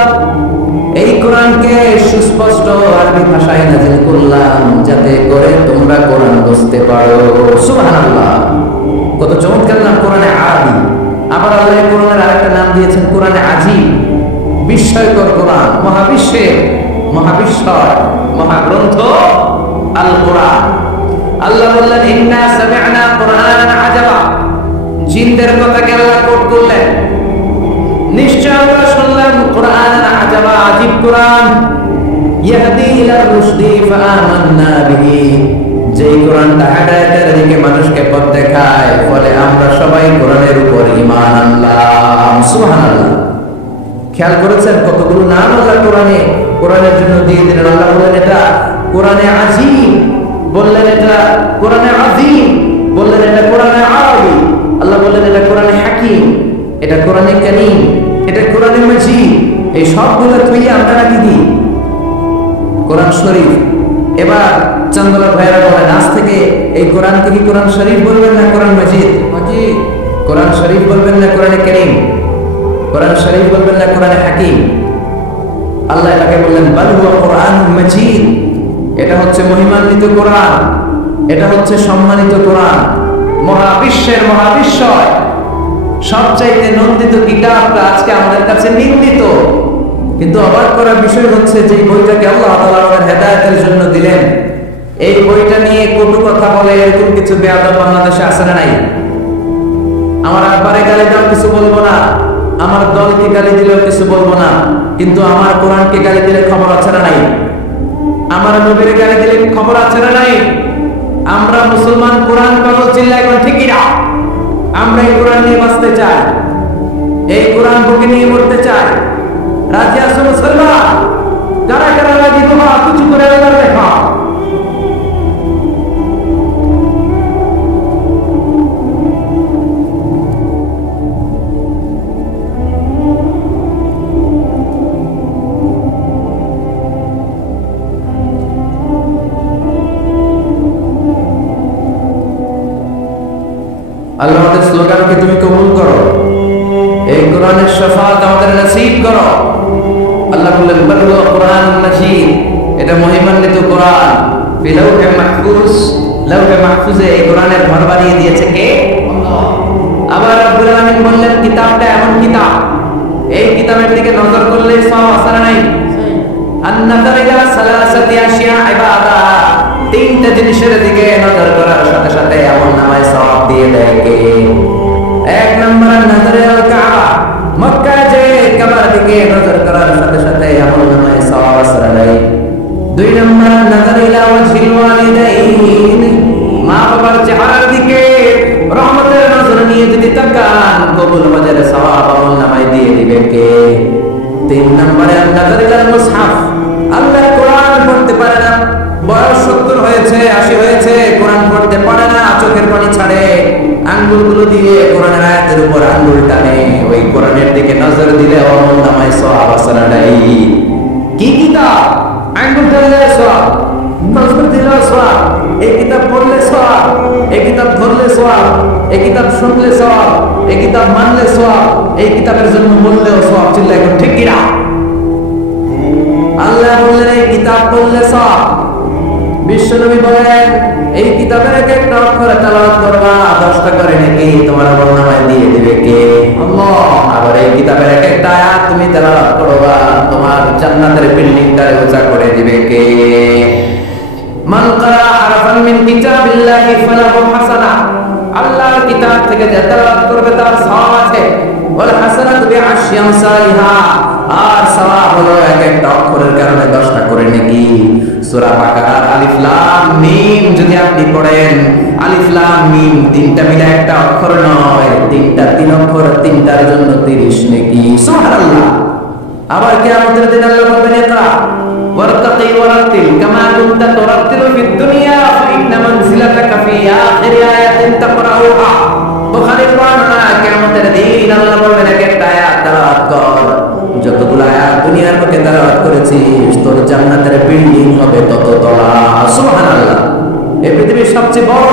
এই কোরআনকে সুস্পষ্ট আরবি ভাষায় নাযিল করলাম যাতে করে তোমরা কোরআন বুঝতে পারো। সুবহানাল্লাহ। কত চমৎকার নাম কোরআনে আরবি। আবার আল্লাহ কোরআনের আরেকটা নাম দিয়েছেন কোরআনে আযীম, বিস্ময়কর কোরআন, মহাবিশ্বের মহাবিশ্বর মহাগ্রন্থ আল কোরআন। আল্লাহ বললেন ইন্না সামি'না কুরআনান আজাবা। জিনদের কথাকে আল্লাহ কোট করলেন, নিশ্চয় আমরা শুনলাম কুরআনান আজাবা, আজীব কোরআন, ইয়াহদি ইলা রুশদি ফাআমান্না বিহি। যেই কোরআনটা হেদায়েতের দিকে মানুষকে পথ দেখায়, ফলে আমরা সবাই কোরআনের উপর ঈমান আনলাম। সুবহানাল্লাহ। খেয়াল করেছেন কতগুলো নাম আল্লাহ কোরআনের জন্য দিয়ে দিলেন। আল্লাহ বললেন এটা কোরআনে আযীম, বললেন এটা কোরআনে আযীম, বললেন এটা কোরআনে আরবি, আল্লাহ বললেন এটা কোরআনে হাকিম, এটা কোরআনে কারীম, এটা কোরআনে মাজিদ। এই সবগুলো তুই আমরা নাকি দিই কোরআন শরীফ। এবার চন্দলা ভাইরা বলেন আজ থেকে এই কোরআনকে কি কোরআন শরীফ বলবেন না কোরআন মাজিদ? মাজিদ। কোরআন শরীফ বলবেন না কোরআনে কারীম? কোরআন শরীফ বলবেন না কোরআনে হাকিম? আল্লাহ এটাকে বললেন বাল হুয়া কোরআনুম মাজিদ। এটা হচ্ছে মহিমান্বিত কোরআন, এটা হচ্ছে সম্মানিত কোরআন। মহাবিশ্বের মহাবিশ্বয় সবচাইতে নন্দিত কিতাবটা আজকে আমাদের কাছে নিন্দিত। কিন্তু অবাক করার বিষয় হচ্ছে যে বইটাকে আল্লাহ তাআলা আমাদের হেদায়েতের জন্য দিলেন, এই বইটা নিয়ে কটু কথা বলে এরকম কিছু বেয়াদব বাংলাদেশে আছে না নাই? আমার আব্বারে গালি দাও কিছু বলবো না, আমার দলকে গালি দিলেও কিছু বলবো না, কিন্তু আমার কোরআনকে গালি দিলে খবর আছে না নাই? আমার নবীর গালি দিলে খবর আছে না নাই? আমরা মুসলমান কোরআন পাগল চিল্লায় এখন ঠিকই না। আমরা এই কোরআন নিয়ে বাঁচতে চাই, এই কোরআন বুকে নিয়ে মরতে চাই। রাজি আছো মুসলমান? যারা যারা রাজি তোমার কিছু করে আল্লাহর দেখা। আল্লাহ আমাদের স্লোগানকে তুমি কবুল করো, এই কোরআনের শাফাআত আমাদের নসিব করো। আল্লাহ বললেন বাল হুয়া কোরআনুম মাজিদ, এটা মহিমান্বিত কোরআন। ফি লাওহে মাহফুজ, লাওহে মাহফুজে এই কোরআনের ঘর বানিয়ে দিয়েছে কে? আল্লাহ। আবার রব্বুল আলামিন বললেন কিতাবটা এমন কিতাব, এই কিতাবের দিকে নজর করলে সওয়াব আছে না নাই? আন-নাযার ইলা সালাসাতি আশিয়া ইবাদা, তিনটা জিনিসের দিকে নজর করার সাথে সাথে এমন নামায় সওয়াব দিয়ে দেয় কে? এক নম্বর নজরে আল কাবা, মক্কায় যে কাবার দিকে নজর করার সাথে সাথে এমন নামায় সওয়াব আসরা দেয়। দুই নম্বর নজরে ইলা ওয়াজহিল ওয়ালিদাইন, মা বাবার চেহারার দিকে রহমতের নজর নিয়ে যদি তাকান কবুল বাজারে সওয়াব আমল নামায় দিয়ে দিবে কে? তিন নম্বরে নজরে ইলা মুসহাফ, আল্লাহ কোরআন পড়তে পারে না, বয়স 70 হয়েছে 80 হয়েছে, কোরআন পড়তে পারে না, চোখের পানি ছাড়ে, আঙ্গুলগুলো দিয়ে কোরআনের আয়াতের উপর আঙ্গুল টানে, ওই কোরআনের দিকে নজর দিলে আমল নামায় সওয়াব আসরা দেয়। কি কিতাব? আঙ্গুল টানলে সওয়াব, নজর দিলে সওয়াব, এই কিতাব পড়লে সওয়াব, এই কিতাব ধরলে সওয়াব, এই কিতাব শুনলে সওয়াব, এই কিতাব মানলে সওয়াব, এই কিতাবের জন্য বললেও সওয়াব। চিল্লা এখন ঠিক কি না? আল্লাহ বললেন এই কিতাব পড়লে সওয়াব। বিশ্বনবী বলেন এই কিতাবের এক একটা অক্ষর তেলাওয়াত করবা 10টা করে নাকি তোমার আমলনামায় দিয়ে দিবে কে? আল্লাহ। তেলাওয়াত করবা তোমার জান্নাতের বিল্ডিংটারে উঁচা করে দিবে কে? মান ক্বারা হারফান মিন কিতাবিল্লাহি ফালাহু হাসানাহ, আল্লাহর কিতাব থেকে যে তেলাওয়াত করবে তার সওয়াব আছে। ওয়াল হাসানাতু বিআশরি আমসালিহা, আর সওয়াব হলো এক একটা অক্ষরের কারণে 10টা করে নেকি। সূরা বাকারার আলিফ লাম মিম যদি আপনি পড়েন, আলিফ লাম মিম তিনটা মিলে একটা অক্ষর নয়, তিনটা তিন অক্ষর, তিনটার জন্য 30 নেকি। সুবহানাল্লাহ। আবার কিয়ামতের দিন আল্লাহ বলবেন ইকরা ওয়ারতাকি ওয়ারাতিল কামা কুনতা তুরাতিলু ফিদ দুনিয়া ফাইন্না মানজিলাতাকা ফি আখিরি আয়াতিন তাকরাউহা। বুখারীর বর্ণনা, কিয়ামতের দিন আল্লাহ বলবেন এক একটা আয়াত তেলাওয়াত কর, যতগুলো আয়াত দুনিয়ার বুকে তেলাওয়াত করেছিস তোর জান্নাতের বিল্ডিং হবে তত তলা। সুবহানাল্লাহ। এই পৃথিবীর সবচেয়ে বড়